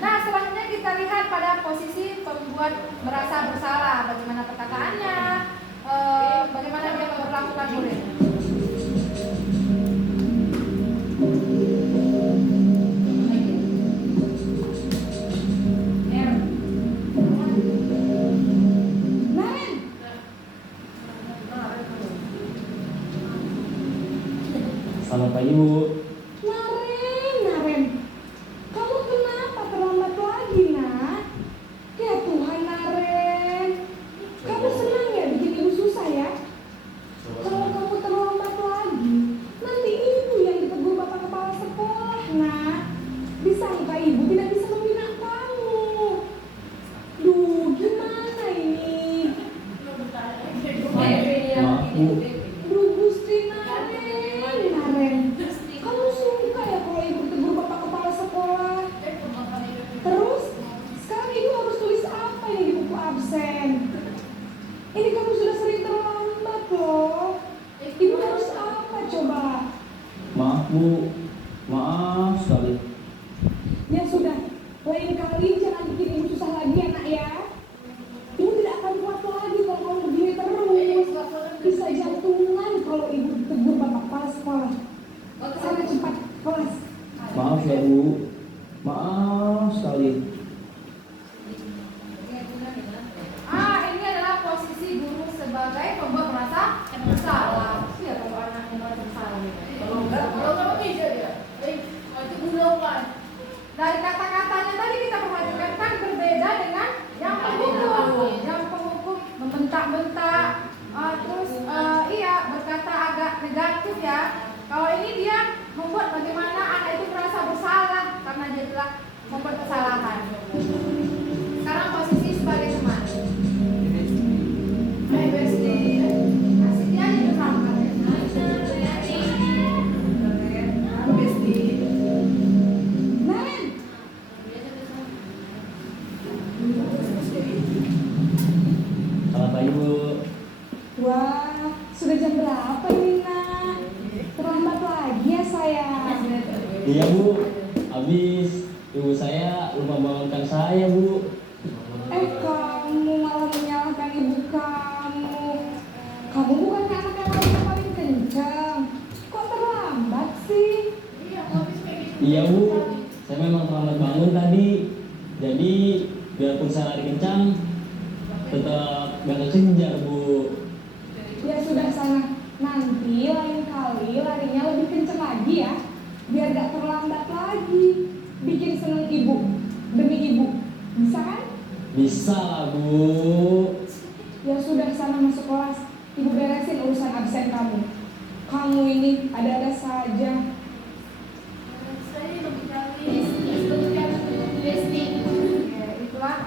Nah, selanjutnya kita lihat pada posisi pembuat merasa bersalah, bagaimana perkataannya, bagaimana dia memperlakukan murid. Naren, Selamat pagi Bu. Naren. Kamu kenapa terlambat lagi, nak? Ya Tuhan, Naren. Kamu senang ya bikin ibu susah ya? Kalau kamu terlambat lagi, nanti ibu yang ditegur bapak kepala sekolah, nak. Disangka ibu tidak bisa membina kamu. Duh, gimana ini? Maaf Bu, Duh, Gusti Naren. Kamu suka ya kalau ibu tegur bapak kepala sekolah? Terus, sekarang ibu harus tulis apa ini di buku absen? Ini kamu sudah sering terlambat loh. Ibu harus apa coba? maaf Bu, maaf sekali. Ya sudah, lain kali jangan bikin ibu susah lagi ya nak ya. Ibu tidak akan kuat lagi kalau kamu begini terus. Bisa jantungan kalau ibu ditegur bapak kepala sekolah. Sana cepat kelas. Maaf ya Bu, maaf sekali. Ini adalah posisi guru sebagai pembuat merasa bersalah. Iya, kalau anak yang merasa bersalah. Kalau bisa dia. Itu gulungan. Dari kata-katanya tadi kita perhatikan kan berbeda dengan yang penghukum. Yang penghukum membentak-bentak, terus berkata agak negatif ya. Kalau ini dia membuat bagaimana anak itu merasa bersalah karena dia telah membuat kesalahan. Sekarang posisi sebagai teman. Hai Besti, kasih dia aja tuh sama. apa ini nak? Terlambat lagi ya sayang. Iya Bu, habis ibu saya lupa bangunkan saya Bu. Kamu malah menyalahkan ibu kamu. Kamu bukannya anak yang larinya paling kencang. Kok terlambat sih? Iya Bu, saya memang terlambat bangun tadi. Jadi biarpun saya lari kencang, tetap gak kekejar Bu. Ya sudah sana. Nanti lain kali larinya lebih kencang lagi ya. Biar gak terlambat lagi. Bikin seneng ibu. Demi ibu. Bisa kan? Bisa lah Bu. Ya sudah sana masuk kelas. Ibu beresin urusan absen kamu. Kamu ini ada-ada saja. Itulah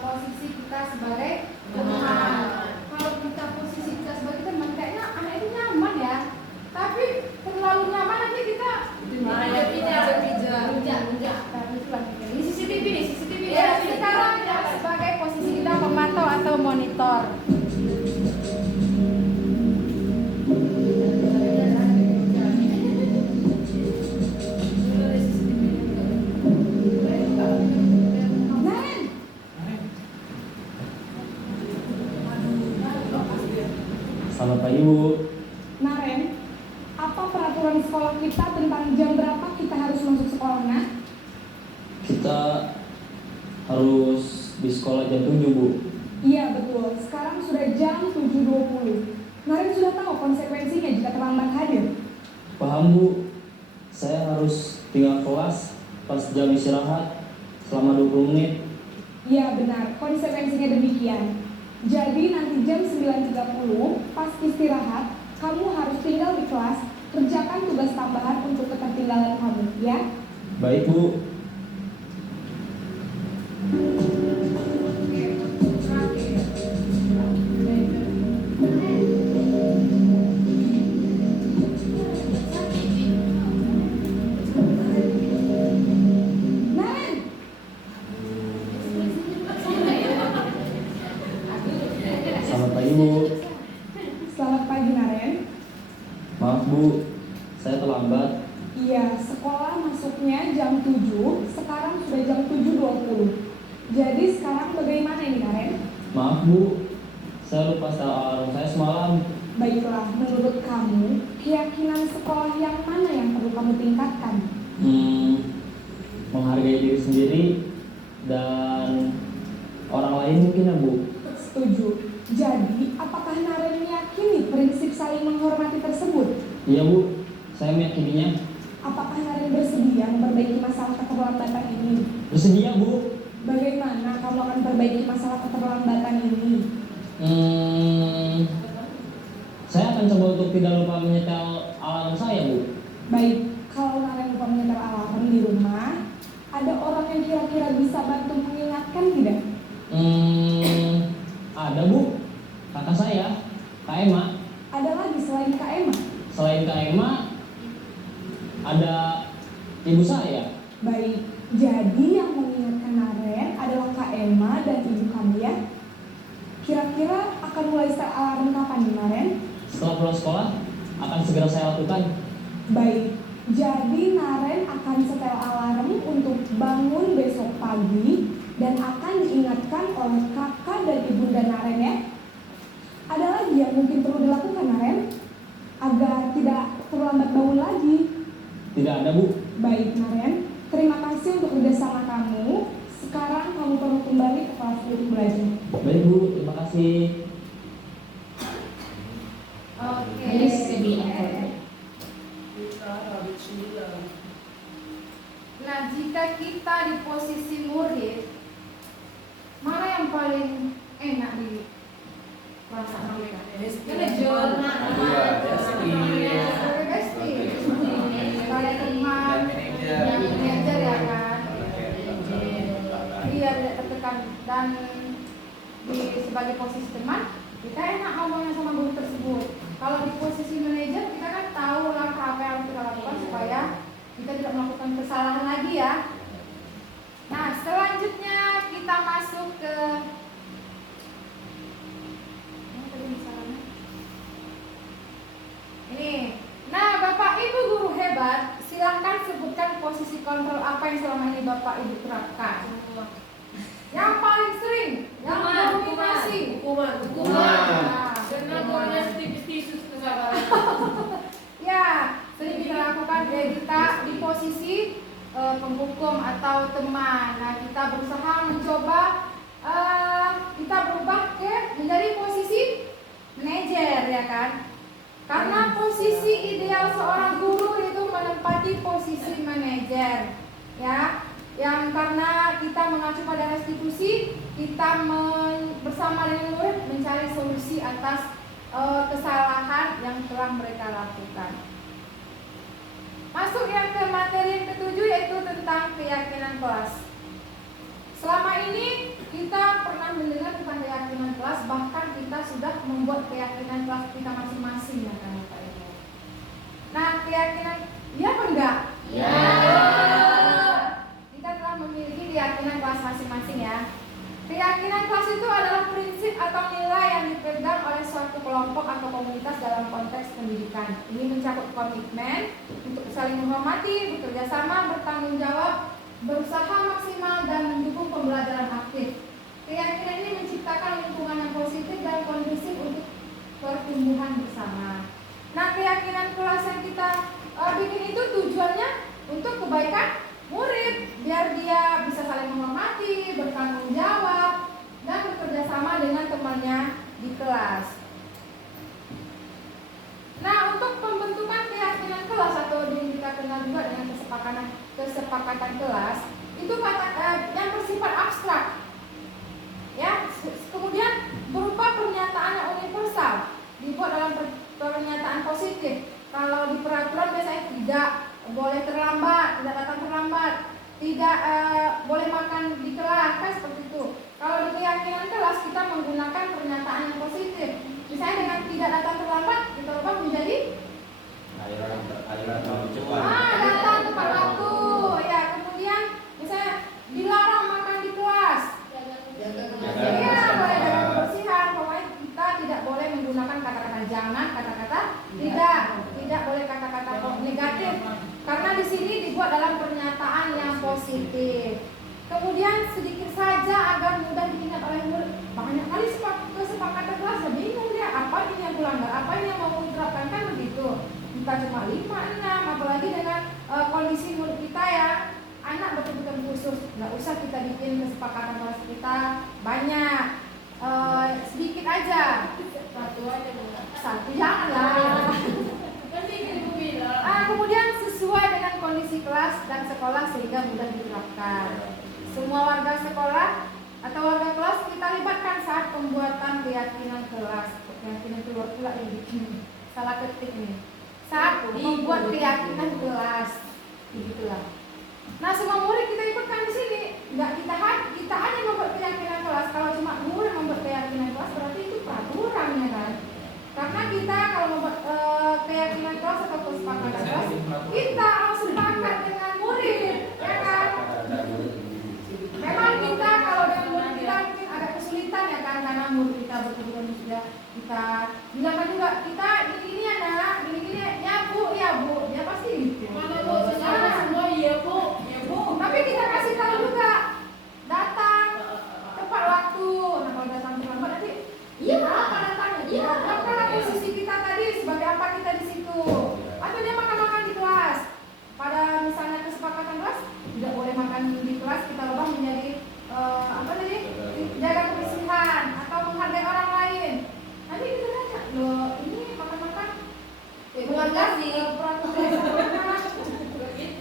posisi kita sebagai teman. Kalau kita posisi kita sebagai teman, kayaknya anak itu nyaman ya. Tapi terlalu nyaman nanti kita Ini CCTV nih, CCTV ya. Sekarang ya, sebagai posisi kita memantau atau monitor. Naren, Selamat pagi Bu. Naren, apa peraturan sekolah kita tentang jam berapa kita harus masuk sekolahnya? Kita harus di sekolah jam 7 Bu. Iya betul, sekarang sudah jam 7.20. Naren sudah tahu konsekuensinya jika terlambat hadir. Paham Bu, saya harus tinggal kelas pas jam istirahat selama 20 menit. Iya benar, konsekuensinya demikian. Jadi nanti jam 9.30 pas istirahat, kamu harus tinggal di kelas, kerjakan tugas tambahan untuk ketertinggalan kamu, ya? Baik Bu. Naren, Selamat pagi Bu. selamat pagi Naren. Maaf Bu, saya terlambat. Iya, sekolah masuknya jam 7, sekarang sudah jam 7.20. Jadi sekarang bagaimana ini Naren? Maaf Bu, saya lupa setel alarm saya semalam. Baiklah, menurut kamu, keyakinan sekolah yang mana yang perlu kamu tingkatkan? Menghargai diri sendiri dan orang lain mungkin ya Bu. Setuju. Jadi, apakah Naren meyakini prinsip saling menghormati tersebut? Iya Bu, saya meyakininya. Apakah Naren bersedia memperbaiki masalah keterlambatan ini? Bersedia Bu. Bagaimana kamu akan perbaiki masalah keterlambatan ini? Saya akan coba untuk tidak lupa menyetel alarm saya Bu. Baik, kalau Naren lupa menyetel alarm di rumah, ada orang yang kira-kira bisa bantu mengingatkan tidak? Ada Bu, kakak saya, Kak Emma. Ada lagi selain Kak Emma? Selain Kak Emma, ada ibu saya. Baik, jadi yang mengingatkan Naren adalah Kak Emma dan ibu kamu ya? Kira-kira akan mulai setel alarm kapan nih Naren? Setelah pulang sekolah, akan segera saya lakukan. Baik, jadi Naren akan setel alarm untuk bangun besok pagi dan akan diingatkan oleh kakak dan ibunda Naren ya. Ada lagi yang mungkin perlu dilakukan Naren agar tidak terlambat bangun lagi. Tidak ada Bu. Baik Naren, terima kasih untuk kerjasama kamu. Sekarang kamu perlu kembali ke kelas untuk belajar. Baik Bu, terima kasih. Oke. Nah, jika kita di posisi murid, mana yang paling enak di perasaan mereka? Manajer. Sebagai besti, sebagai teman, yang manajer ya kan? Iya, tidak tertekan. Dan sebagai posisi teman, kita enak ngomongnya sama guru tersebut. Kalau di posisi manajer, kita kan tahu langkah apa yang harus kita lakukan supaya kita tidak melakukan kesalahan lagi ya. Nah, selanjutnya kita masuk ke mana tadi misalnya? Ini. Nah, Bapak Ibu guru hebat, silahkan sebutkan posisi kontrol apa yang selama ini Bapak Ibu terapkan. Yang paling sering, yang dominasi. Hukuman. Nah, Karena gurunya tipis-tipis kesabaran. ya, sering kita lakukan kita di posisi penghukum atau teman. Nah, kita berusaha mencoba kita berubah menjadi posisi manajer, ya kan? Karena posisi ideal seorang guru itu menempati posisi manajer, ya. Yang karena kita mengacu pada restitusi, kita bersama dengan murid mencari solusi atas kesalahan yang telah mereka lakukan. Masuk yang ke materi yang ketujuh, yaitu tentang keyakinan kelas. Selama ini kita pernah mendengar tentang keyakinan kelas, bahkan kita sudah membuat keyakinan kelas kita masing-masing, ya kan Bapak Ibu. Nah, keyakinan, iya apa enggak? Ya. Kita telah memiliki keyakinan kelas masing-masing, ya. Keyakinan kelas itu adalah prinsip atau nilai yang dipegang oleh suatu kelompok atau komunitas dalam konteks pendidikan. Ini mencakup komitmen untuk saling menghormati, bekerja sama, bertanggung jawab, berusaha maksimal, dan mendukung pembelajaran aktif. Keyakinan ini menciptakan lingkungan yang positif dan kondusif untuk pertumbuhan bersama. Nah, keyakinan kelas yang kita bikin itu tujuannya untuk kebaikan murid, biar dia bisa saling menghormati, bertanggung jawab, dan bekerja sama dengan temannya di kelas. Nah, untuk pembentukan keyakinan kelas atau yang kita kenal juga dengan kesepakatan kelas, itu yang bersifat abstrak, ya. Kemudian berupa pernyataan yang universal, dibuat dalam pernyataan positif. Kalau di peraturan biasanya tidak boleh terlambat, tidak datang terlambat, tidak boleh makan di kelas, kan seperti itu. Kalau di keyakinan kelas kita menggunakan pernyataan yang positif. Misalnya dengan tidak datang terlambat, kita ubah menjadi Aliran terlalu cepat. datang tepat waktu. Ya, kemudian misalnya dilarang makan di kelas. Iya, boleh jaga kebersihan. Pokoknya kita tidak boleh menggunakan kata-kata jangan, kata-kata tidak boleh kata-kata negatif. Karena di sini dibuat dalam pernyataan yang positif. Kemudian sedikit saja agar mudah diingat oleh murid. Banyak kali kesepakatan kelas bingung dia, apa ini yang dilanggar, apa ini yang mau diterapkan, kan begitu. Kita cuma 5, 6, apalagi dengan kondisi murid kita ya, anak betul-betul khusus. Nggak usah kita bikin kesepakatan kelas kita banyak, sedikit aja. Satu aja Bu. Satu janganlah. Nanti ibu bilang. Kemudian sesuai dengan kondisi kelas dan sekolah sehingga mudah diterapkan. Semua warga sekolah atau warga kelas kita libatkan saat pembuatan keyakinan kelas. Keyakinan keluar pula ini. Salah ketik ini. Saat membuat keyakinan kelas, begitulah. Nah, semua murid kita ikutkan di sini. Nggak kita hanya membuat keyakinan kelas. Kalau cuma murid membuat keyakinan kelas berarti itu peraturan, ya kan? Karena kita kalau membuat keyakinan kelas atau kesepakatan kelas, kita harus sepakat dengan murid, ya kan? Memang kita kalau dengan murid kita mungkin agak kesulitan, ya kan? Karena murid kita betul-betul sudah kita bilangkan juga kita ini anak, gini ya bu, dia pasti gitu. Mana Bu? Semua iya Bu. Tapi kita kasih tahu juga datang tepat waktu. Nah, kalau datang terlambat nanti apa datangnya? Iya, karena posisi kita tadi sebagai apa kita di situ. Atau dia makan di kelas. Pada misalnya kesepakatan kelas tidak boleh makan di kelas, kita ubah menjadi jaga kebersihan atau menghargai orang lain. Nanti kita tanya, loh ini makan Melanggar sih.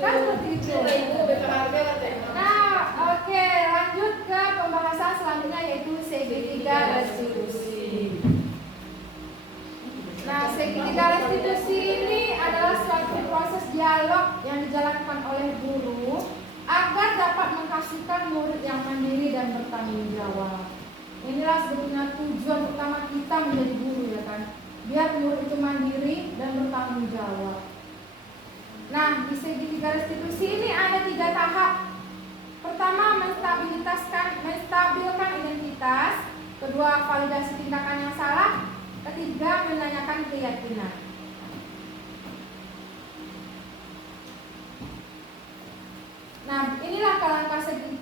Kan seperti itu. Ibu berharga katanya. Nah, oke, lanjut ke pembahasan selanjutnya yaitu segitiga restitusi. Nah, segitiga restitusi ini adalah suatu proses dialog yang dijalankan oleh guru agar dapat menghasilkan murid yang mandiri dan bertanggung jawab. Inilah sebetulnya tujuan utama kita menjadi guru, ya kan? Biar murid itu mandiri dan bertanggung jawab. Nah, di segitiga restitusi ini ada 3 tahap. Pertama, menstabilkan identitas. Kedua, validasi tindakan yang salah. Ketiga, menanyakan keyakinan.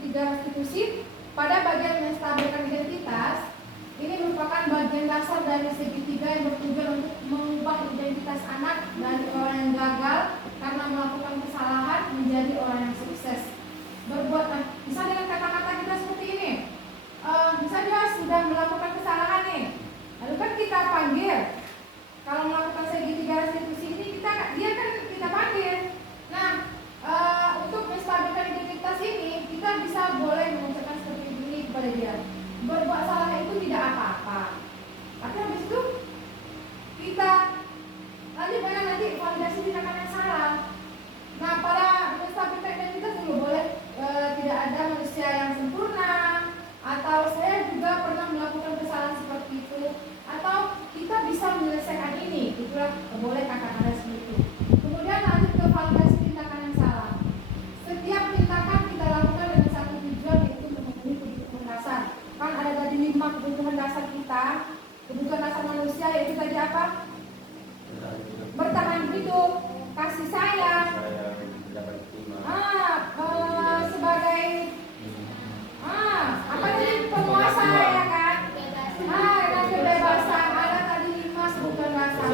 segitiga restitusi pada bagian menstabilkan identitas. Ini merupakan bagian dasar dari segitiga yang bertujuan untuk mengubah identitas anak dari orang yang gagal karena melakukan kesalahan menjadi orang yang sukses. Bisa dengan kata-kata kita seperti ini. Bisa dia sudah melakukan kesalahan nih, lalu kan kita panggil. Kalau melakukan segitiga restitusi ini dia kan kita panggil. Nah, untuk menstabilkan identitas ini kita bisa boleh mengucapkan seperti ini kepada dia. Berbuat salah itu tidak apa-apa, tapi habis itu kita jangan nanti validasi tindakan yang salah. Nah, pada menstabilkan identitas juga boleh tidak ada manusia yang sempurna, atau saya juga pernah melakukan kesalahan seperti itu, atau kita bisa menyelesaikan ini, itulah boleh kata-kata seperti itu. Kemudian lanjut ke validasi tindakan yang salah. Setiap tindakan kita lakukan dengan satu tujuan, yaitu untuk memenuhi kebutuhan dasar. Kan ada tadi 5 kebutuhan dasar kita, kebutuhan dasar manusia, yaitu tadi apa? Bertahan hidup, kasih sayang, sebagai apa tadi, penguasa ya kan? Dan kebebasan, ada tadi 5 kebutuhan dasar.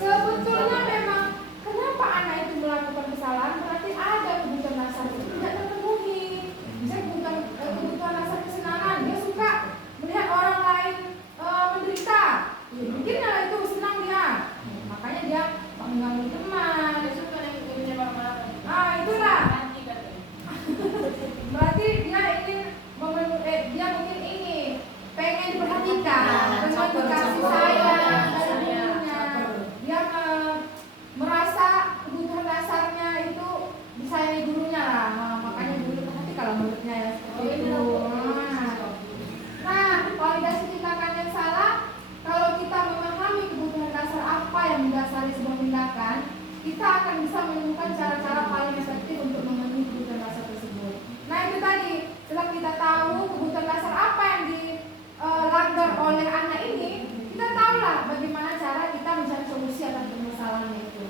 Sebetulnya memang kenapa anak itu melakukan kesalahan, berarti ada kebutuhan dasar itu tidak terpenuhi. Misalnya kebutuhan dasar kesenangan, dia suka melihat orang lain menderita, mungkin hal itu senang dia, makanya dia mengganggu teman. Itulah berarti dia ingin dia mungkin ingin pengen diperhatikan, pengen dikasih sayang dari dirinya. Dia merasa kebutuhan dasarnya itu disayangi gurunya lah. Makanya guru perhati kalau menurutnya ya seperti itu. Nah, validasi tindakan yang salah, kalau kita memahami kebutuhan dasar apa yang mendasari sebuah tindakan, kita akan bisa menemukan cara-cara paling efektif untuk memenuhi kebutuhan dasar tersebut. Nah, itu tadi, setelah kita tahu kebutuhan dasar apa yang dilanggar oleh anak ini, kita tahulah bagaimana cara kita mencari solusi atas permasalahan itu.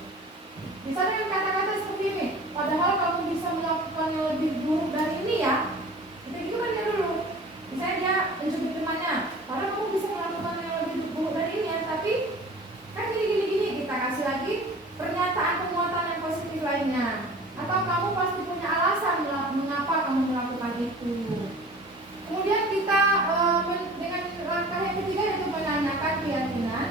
Misalnya dengan kata-kata seperti ini, padahal kamu bisa melakukan yang lebih buruk dari ini ya, kita gimana dia dulu. Misalnya dia menjemput temannya, padahal kamu bisa melakukan yang lebih buruk dari ini ya, tapi kan gini, kita kasih lagi pernyataan penguatan yang positif lainnya. Atau kamu pasti punya alasan mengapa kamu melakukan itu. Kemudian kita dengan langkah yang ketiga yaitu menanyakan keyakinan.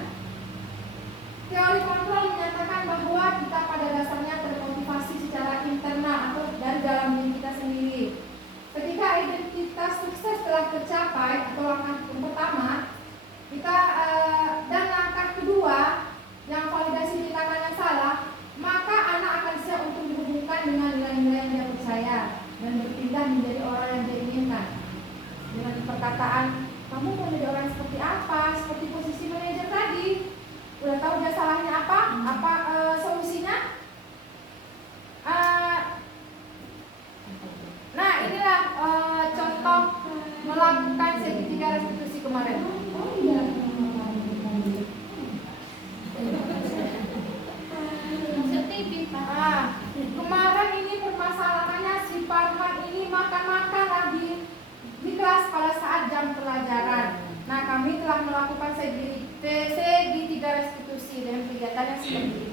Teori kontrol menyatakan bahwa kita pada dasarnya termotivasi secara internal atau dari dalam diri kita sendiri. Ketika identitas sukses telah tercapai atau langkah yang pertama, kita dan langkah kedua yang validasi tindakan yang salah, maka anak akan siap untuk dihubungkan dengan nilai-nilai yang dia percaya dan berpindah menjadi orang yang dia inginkan. Dengan perkataan, kamu mau menjadi orang seperti apa? Seperti posisi manajer tadi. Udah tahu dia salahnya apa? Apa solusinya? Nah, inilah contoh melakukan segitiga restitusi kemarin. Kemarin ini permasalahannya si Farhan ini makan-makan lagi di kelas pada saat jam pelajaran. Nah, kami telah melakukan segitiga restitusi dengan kegiatan yang seperti ini.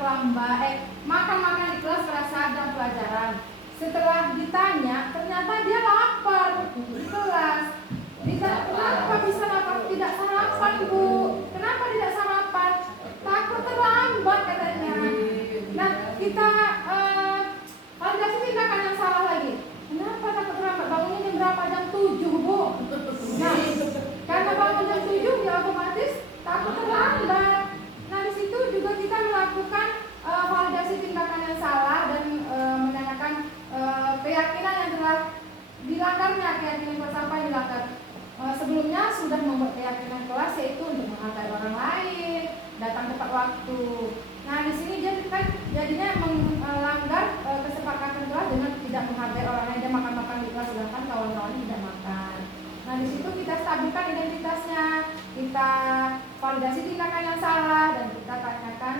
terlambat, makan di kelas pada saat jam pelajaran. Setelah ditanya, ternyata dia lapar di kelas. Kenapa bisa lapar? Tidak sarapan, Bu. Kenapa tidak sarapan? Takut terlambat katanya. Nah, kita validasi tindakan yang salah lagi. Kenapa takut terlambat? Bangunnya jam berapa? Jam 7, Bu. Nah, karena bangun jam 7 ya otomatis takut terlambat. Nah, di situ juga kita melakukan validasi tindakan yang salah dan menanyakan keyakinan yang telah dilanggarnya, keyakinan kelas apa yang dilanggar. Sebelumnya sudah membuat keyakinan kelas yaitu untuk menghargai orang lain, datang tepat waktu. Nah, di sini jadinya melanggar kesepakatan kelas dengan tidak menghargai orang lain. Dia makan di kelas sedangkan kawan-kawannya tidak makan. Nah, di situ kita stabilkan identitasnya, kita validasi tindakan yang salah dan kita tanyakan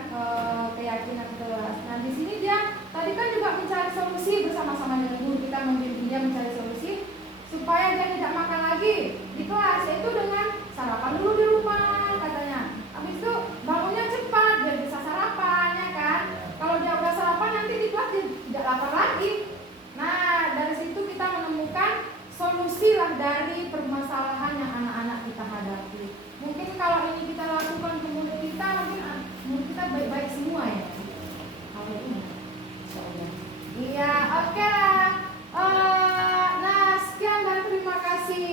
keyakinan kelas. Nah, di sini dia tadi kan juga mencari solusi bersama-sama dengan guru, kita membimbing dia mencari solusi supaya dia tidak makan lagi di kelas, yaitu dengan sarapan dulu di rumah katanya. Habis itu bangunnya cepat biar bisa sarapan, ya kan? Kalau dia udah sarapan nanti di kelas dia tidak lapar lagi. Nah, dari situ kita menemukan solusi lah dari permasalahan yang anak-anak kita hadapi. Mungkin kalau ini kita lakukan ke murid kita, mungkin murid kita baik-baik semua ya. Kalau ini, iya, oke lah. Nah, sekian dan terima kasih.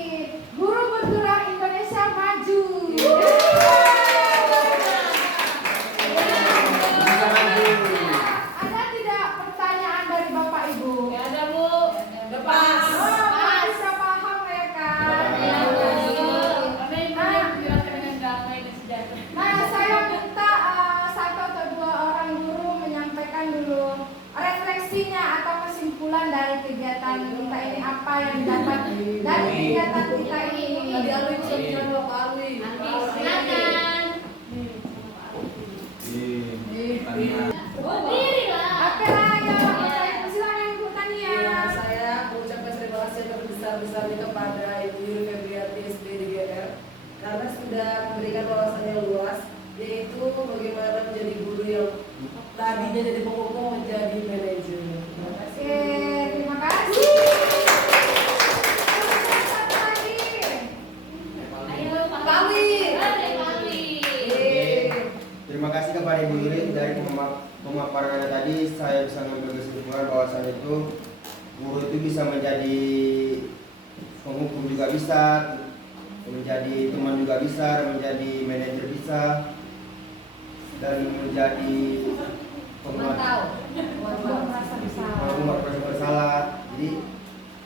Guru Bergerak Indonesia Maju. Ada tidak pertanyaan dari Bapak Ibu? Ya ada, Bu. Lepas. Bisa paham ya kan? Ya, karena ibu menjelaskan dengan damai dan sejahtera. Nah, saya minta satu atau dua orang guru menyampaikan dulu refleksinya atau kesimpulan dari kegiatan kita ini, apa yang didapat dari kegiatan kita ini. Tadi Alwi bisa bicara dua kali. Silakan. Oke lah, ya silakan Bu Tania. Ya, saya mengucapkan terima kasih yang terbesar-besarnya kepada Ibu Yuri Febriati SDDGR karena sudah memberikan wawasan yang luas, yaitu bagaimana menjadi guru yang tadinya jadi pemukul menjadi manajer. Terima kasih. Oke, terima kasih. Satu lagi. Ayo, Pak Kami. Terima kasih kepada Ibu Yuri dari pemaparannya tadi. Saya bisa mengambil kesimpulan bahwasannya itu guru itu bisa menjadi penghukum juga bisa, menjadi teman juga bisa, menjadi manajer bisa, dan menjadi Mantau. Merasa bersalah. merasa bersalah. Jadi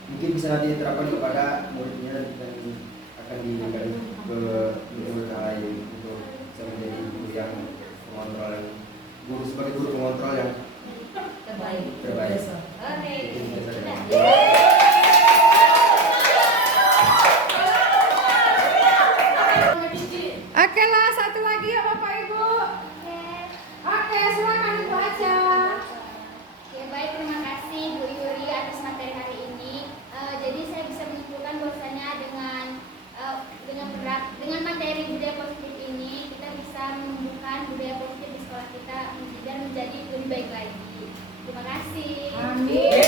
mungkin bisa nanti diterapkan kepada muridnya dan akan diberikan ke murid lain untuk bisa menjadi guru yang pengontrol, guru sebagai guru pengontrol yang Terbaik. terbaik. Oke. Oke lah, satu lagi ya Bapak Ibu. Oke, silakan Ibu aja. Ya baik, terima kasih Bu Yuri atas materi hari ini. Jadi saya bisa menyimpulkan bahwasanya dengan materi budaya positif ini kita bisa menumbuhkan budaya positif di sekolah kita dan menjadi lebih baik lagi. Terima kasih. Amin.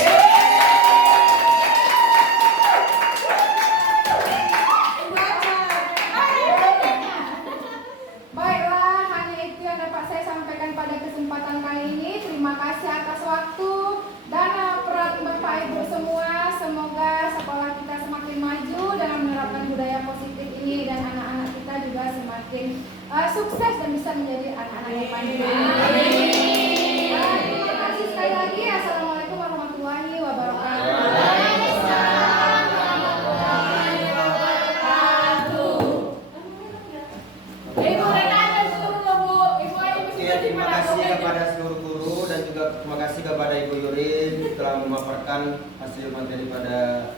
Baiklah, hanya itu yang dapat saya sampaikan pada kesempatan kali ini. Terima kasih atas waktu dan peran Bapak Ibu semua. Semoga sekolah kita semakin maju dalam menerapkan budaya positif ini dan anak-anak kita juga semakin sukses dan bisa menjadi anak-anak yang mandiri. Terima kasih sekali lagi. Assalamualaikum warahmatullahi wabarakatuh. Ibu Rena ada suruh loh, Bu. Ibu ayo Oke, terima kasih kepada seluruh guru dan juga terima kasih kepada Ibu Yuri telah memaparkan hasil materi pada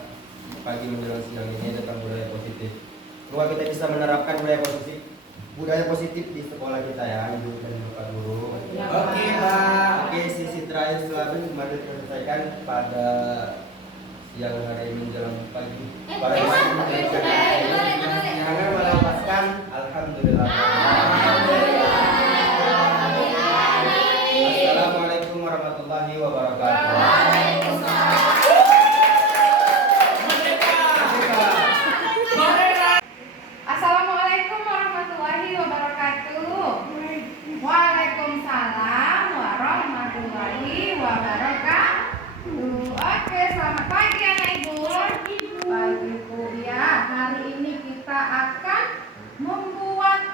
pagi menjelang siang ini tentang budaya positif. Semoga kita bisa menerapkan budaya positif di sekolah kita ya, Ibu dan Bapak guru. Oke, Pak. Oke, sisi terakhir selanjutnya mari kita selesaikan pada siang hari menjelang pagi. Para jangan melepaskan alhamdulillah. warahmatullahi wabarakatuh. Assalamualaikum warahmatullahi wabarakatuh. Waalaikumsalam warahmatullahi wabarakatuh. Oke, selamat pagi anak ibu. Pagi bu ya. Hari ini kita akan membuat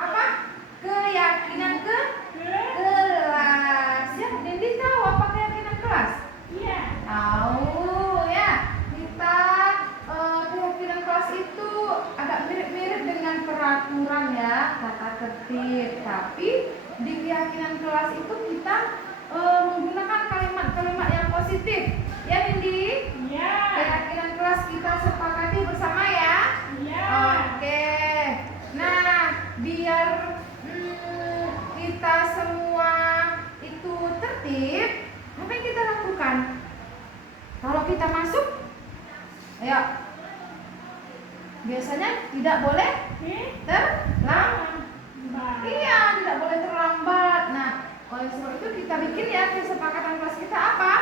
apa? Keyakinan ke kelas. Ya, Dendi tahu apa keyakinan kelas? Iya. Tahu ya. Kita keyakinan kelas itu agak mirip-mirip dengan peraturan ya, tata tertib. Tapi di keyakinan kelas itu kita menggunakan kalimat-kalimat yang positif. Ya, Nindi? Iya. Keyakinan kelas kita sepakati bersama ya. Iya. Oke. Nah, biar kita semua itu tertib, apa yang kita lakukan? Kalau kita masuk, ayo. Biasanya tidak boleh terlambat. Iya, tidak boleh terlambat. Nah, oleh sebab itu kita bikin ya kesepakatan kelas kita apa?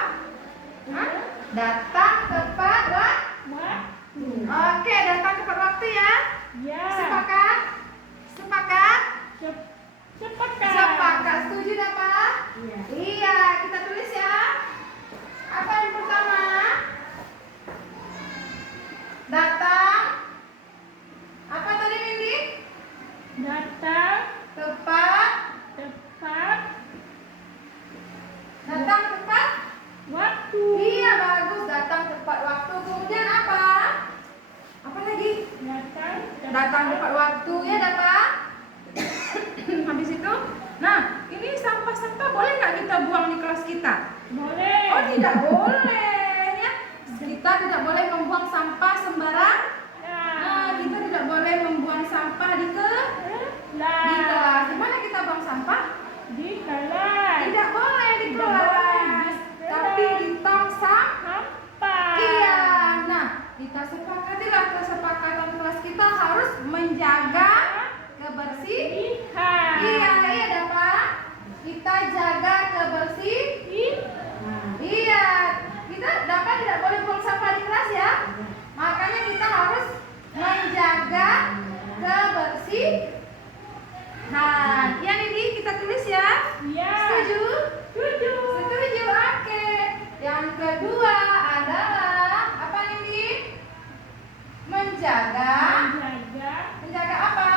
Hah? Datang tepat waktu. Oke, datang tepat waktu ya. Iya. Sepakat? Sepakat? Sepakat. Sepakat. Setuju dah, Pak? Iya. Iya, kita tulis ya. Apa yang pertama? Datang. Apa tadi, Nindi? Datang Tepat. tepat Datang tepat. waktu. Iya, bagus. Datang tepat waktu. Kemudian apa? Apa lagi? Datang tepat waktu ya, dapat. Habis itu, nah ini sampah-sampah boleh nggak kita buang di kelas kita? Boleh. Oh, tidak boleh ya. Kita tidak boleh membuang sampah sembarang. Nah, kita tidak boleh membuang sampah di kelas. Di mana kita buang sampah? Di kelas. Tidak boleh di Tidak boleh kelas, di tapi di tong sampah. Sampah. Iya, nah kita sepakatilah kesepakatan kelas kita harus menjaga kebersihan. Iya, dapat. Kita jaga kebersihan. Iya, kita dapat tidak boleh buang sampah di kelas ya. Makanya kita harus menjaga kebersihan. Iya, Nindi, kita tulis ya. Iya. Setuju? Setuju. Setuju, oke. Yang kedua adalah apa ini? Menjaga. Menjaga apa?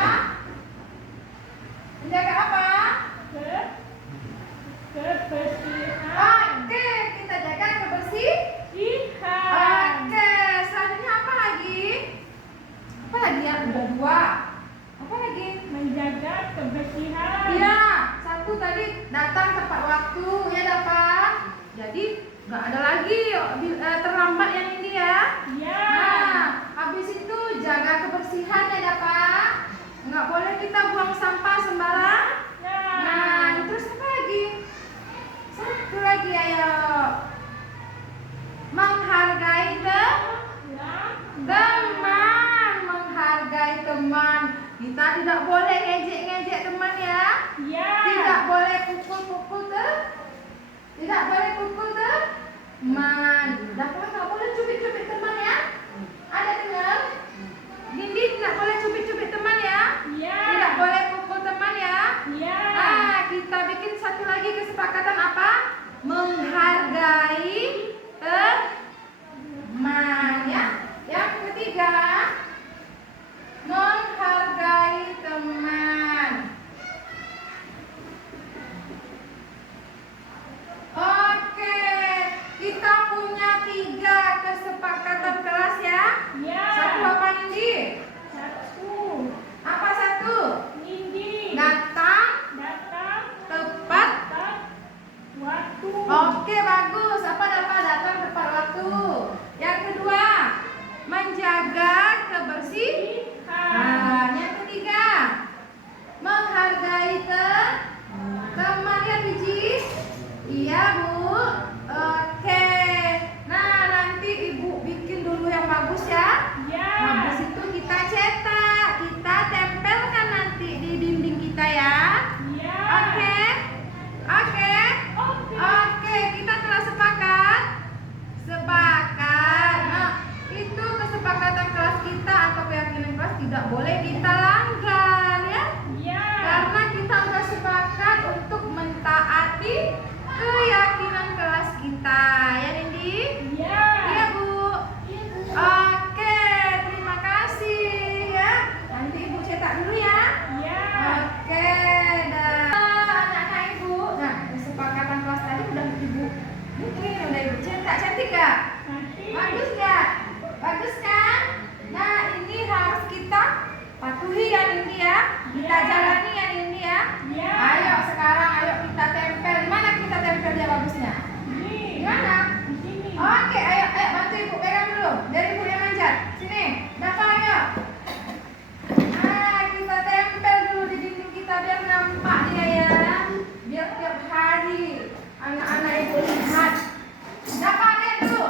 Menjaga apa? Kebersihan. Oke, kita jaga kebersihan. Oke, selanjutnya apa lagi? Apa lagi ya? Udah dua. Apa lagi? Menjaga kebersihan. Iya, satu tadi datang tepat waktu ya, dapat. Jadi nggak ada lagi terlambat yang ini ya. Iya. Nah, habis itu jaga kebersihan ya, dapat. Nggak boleh kita buang sampah sembarang. Nah, terus apa lagi? Satu lagi, ayo. Menghargai teman. Menghargai teman. Kita tidak boleh ngejek-ngejek teman ya. Iya. Tidak boleh pukul-pukul Tidak boleh pukul teman. Dapat nggak boleh cubit-cubit teman ya. Ada dengar? Dindi tidak boleh cubit-cubit teman ya. Iya. Tidak boleh pukul teman ya. Iya. Nah, kita bikin satu lagi kesepakatan apa? Menghargai teman ya. Yang ketiga, menghargai teman. Oke, kita punya 3 kesepakatan kelas ya. Iya. Satu apa, Nindi? Satu. Apa satu? Nindi. Datang tepat. Waktu. Oke, bagus. Apa dapat datang tepat waktu? Yang kedua, menjaga kebersihan. Yang ketiga, menghargai teman ya, Biji. Iya, Bu. Oke. Nah, nanti Ibu bikin dulu yang bagus ya. Iya. Habis itu kita cetak, kita tempelkan nanti di dinding kita ya. Iya. Oke. Oke. Oke. Oke. menghormati keyakinan kelas kita. Ya, Nindi? Iya. Iya, Bu. Oke, terima kasih ya. Nanti Ibu cetak dulu ya. Iya. Oke, dah. Anak-anak Ibu. Nah, kesepakatan kelas tadi udah Ibu bikin, udah Ibu cetak. Cantik nggak? Bagus nggak? Bagus kan? Nah, ini harus kita patuhi ya, Nindi ya. Kita jalani ya, Nindi ya. Iya. Ayo sekarang, ayo kita tempel. Di mana kita tempel dia bagusnya? Di mana? Oke, ayo bantu Ibu pegang dulu. Dari Ibu yang manjat. Sini, dapat ayo. Nah, kita tempel dulu di dinding kita biar nampak dia ya. Biar tiap hari anak-anak Ibu lihat. Dapat ayo dulu.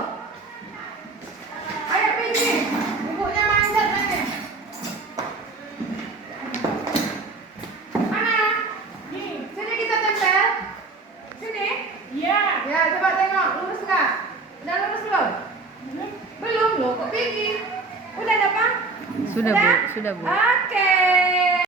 Ayo pergi. Ibunya manjat lagi. Mana? Sini kita tempel. Sini. Iya. Ya, coba tengok. Lurus nggak? Udah lurus belum? Belum loh, kok pergi? Udah dapat? Sudah, Bu. Sudah, Bu. Oke.